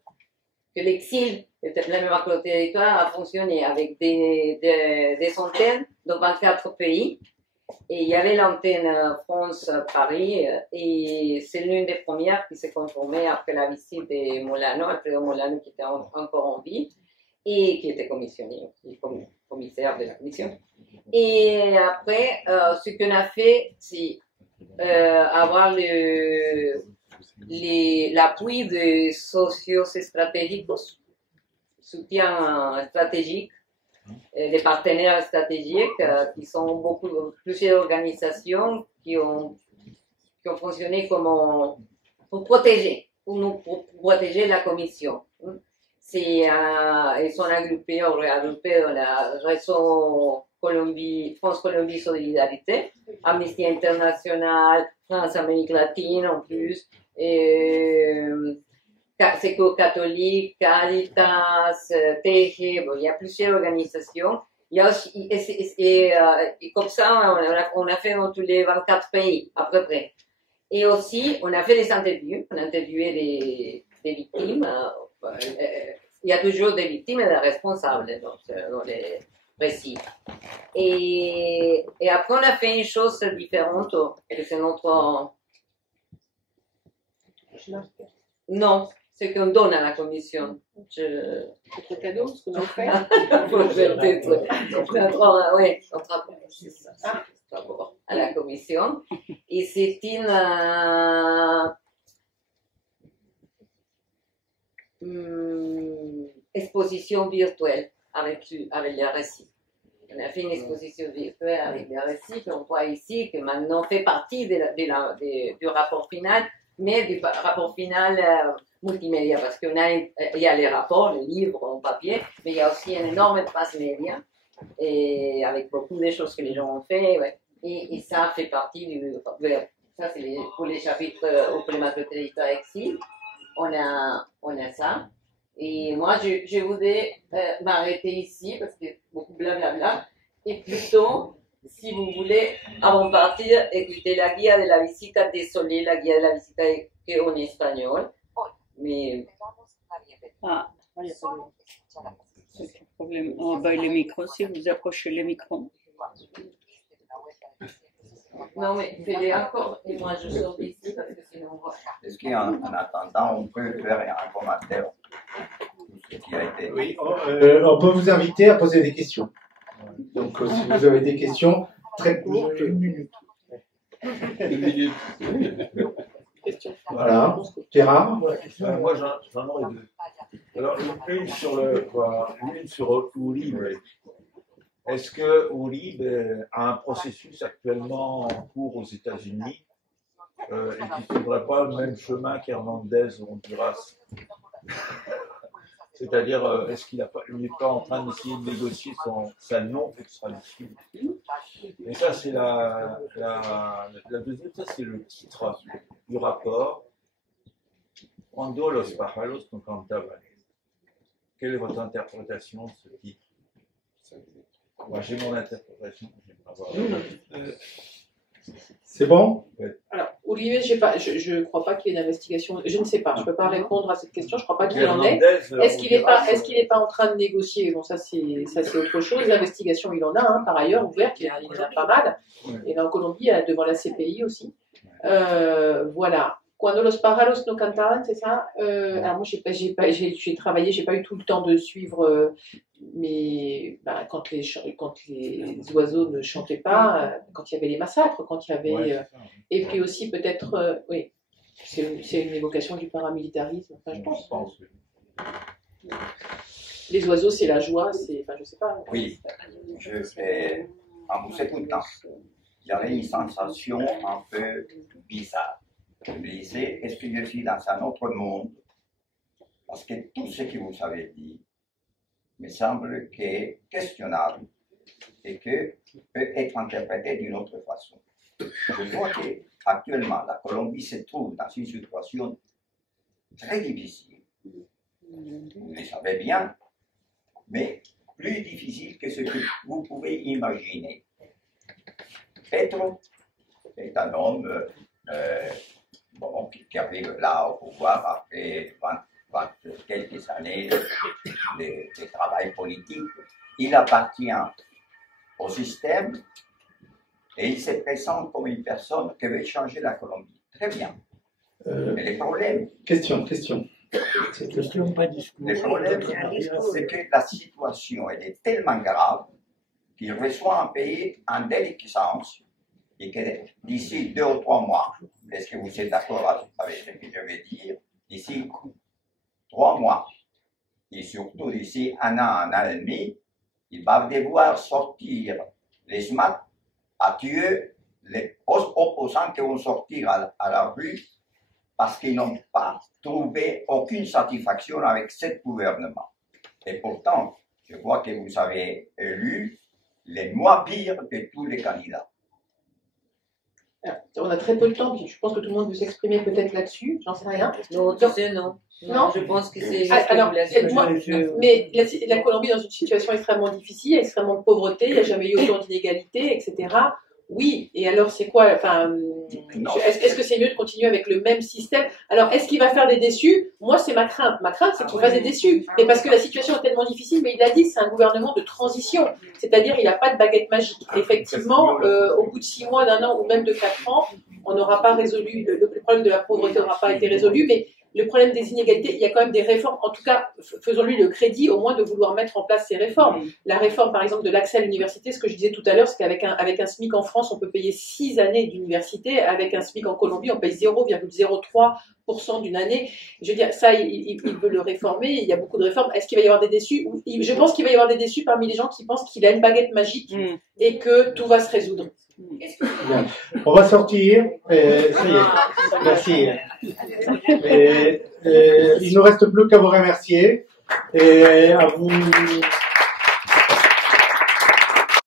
l'exil de la mémoire pour le territoire a fonctionné avec des antennes dans 24 pays. Et il y avait l'antenne France-Paris, et c'est l'une des premières qui s'est conformée après la visite de Molano, Alfredo Molano, qui était encore en vie, et qui était commissionné, commissaire de la commission. Et après, ce qu'on a fait, c'est avoir l'appui des socios stratégiques, soutien stratégique, des partenaires stratégiques qui sont plusieurs organisations qui ont fonctionné pour protéger la commission. Ils sont regroupés dans la réseau France-Colombie Solidarité, Amnesty International, France-Amérique latine en plus, Secours catholique, Caritas, TG, bon, il y a plusieurs organisations. Il y a aussi, et comme ça, on a fait dans tous les 24 pays, à peu près. Et aussi, on a fait des interviews, on a interviewé des victimes. Il y a toujours des victimes et des responsables dans les récits. Et après, on a fait une chose différente, que c'est notre... Non. Ce qu'on donne à la commission. Notre cadeau, ce qu'on a offert. À la commission. Et c'est une exposition virtuelle avec les récits. On a fait une exposition virtuelle avec les récits qu'on voit ici, qui maintenant fait partie du rapport final, mais du rapport final multimédia, parce qu'il y a les rapports, les livres en papier, mais il y a aussi un énorme espace média, et avec beaucoup de choses que les gens ont fait, ouais. Et ça fait partie ça c'est pour les chapitres au problématique de territoire exil, on a ça. Et moi, je voudrais m'arrêter ici, parce que beaucoup blablabla, et plutôt, si vous voulez, avant de partir, écouter la guía de la visita, désolé, la guía de la visita est en espagnol, mais... Ah, il n'y a pas de problème. On va les micros, si vous approchez les micros. Non, mais fais-les encore, et moi je sors d'ici, parce que sinon on va... Est-ce qu'en attendant, on peut faire un commentaire sur ce qui a été... Oui, on peut vous inviter à poser des questions. Donc, si vous avez des questions, très courtes, 1 minute. 1 minute. Voilà. Gérard? Moi, j'en aurais 2. Alors, une sur Uribe. Est-ce que Uribe a un processus actuellement en cours aux États-Unis et qui ne suivrait pas le même chemin qu'Hernandez au Honduras? C'est-à-dire, est-ce qu'il n'est pas en train d'essayer de négocier sa non-extradition? Et ça, c'est la deuxième, ça c'est le titre du rapport. Cuando los pájaros no cantaban. Quelle est votre interprétation de ce titre? Moi, j'ai mon interprétation. C'est bon? Alors, Olivier, je ne crois pas qu'il y ait une investigation. Je ne sais pas, je ne peux pas répondre à cette question. Je ne crois pas qu'il en ait. Est-ce qu'il n'est pas en train de négocier? Bon, ça c'est autre chose. L'investigation, il en a, hein, par ailleurs, ouverte. Il en a pas mal. Et dans Colombie, devant la CPI aussi. Voilà. Cuando los pájaros no cantaban, c'est ça? Alors moi, j'ai travaillé, j'ai pas eu tout le temps de suivre, mais quand les oiseaux ne chantaient pas, quand il y avait les massacres, quand il y avait, et puis aussi peut-être, oui. C'est une évocation du paramilitarisme, enfin, je pense. Oui. Les oiseaux, c'est la joie, c'est. Enfin, je sais pas. Oui, en vous écoutant, j'avais une sensation un peu bizarre. Je me disais, est-ce que je suis dans un autre monde? Parce que tout ce que vous avez dit me semble questionnable et que peut être interprété d'une autre façon. Je crois qu'actuellement, la Colombie se trouve dans une situation très difficile. Vous le savez bien, mais plus difficile que ce que vous pouvez imaginer. Petro est un homme qui arrive là au pouvoir après 20 quelques années de travail politique. Il appartient au système et il se présente comme une personne qui veut changer la Colombie. Très bien. Mais le problème... Question. Le problème, c'est que la situation elle est tellement grave qu'il reçoit un pays en déliquescence et que d'ici 2 ou 3 mois, est-ce que vous êtes d'accord avec ce que je veux dire, d'ici 3 mois, et surtout d'ici 1 an, 1 an et demi, il va devoir sortir les SMAT à tuer les opposants qui vont sortir à la rue parce qu'ils n'ont pas trouvé aucune satisfaction avec ce gouvernement. Et pourtant, je vois que vous avez élu les moins pires de tous les candidats. On a très peu de temps, puis je pense que tout le monde veut s'exprimer peut-être là-dessus, j'en sais rien. Non, tu sais, non. Non, je pense que c'est alors, mais la Colombie est dans une situation extrêmement difficile, extrêmement de pauvreté, il n'y a jamais eu autant d'inégalités, etc. Oui, et alors c'est quoi, enfin, est-ce que c'est mieux de continuer avec le même système? Alors, est-ce qu'il va faire des déçus? Moi, c'est ma crainte. Ma crainte, c'est qu'il fasse des déçus. Mais parce que la situation est tellement difficile, mais il a dit, c'est un gouvernement de transition. C'est-à-dire, il n'a pas de baguette magique. Effectivement, au bout de 6 mois, d'1 an ou même de 4 ans, on n'aura pas résolu, le problème de la pauvreté n'aura pas été résolu, mais le problème des inégalités, il y a quand même des réformes. En tout cas, faisons-lui le crédit au moins de vouloir mettre en place ces réformes. La réforme, par exemple, de l'accès à l'université, ce que je disais tout à l'heure, c'est qu'avec un SMIC en France, on peut payer 6 années d'université. Avec un SMIC en Colombie, on paye 0,03% d'une année. Je veux dire, ça, il veut le réformer. Il y a beaucoup de réformes. Est-ce qu'il va y avoir des déçus? Je pense qu'il va y avoir des déçus parmi les gens qui pensent qu'il a une baguette magique et que tout va se résoudre. Bien. On va sortir. Ça y est. Merci. Il ne nous reste plus qu'à vous remercier et à vous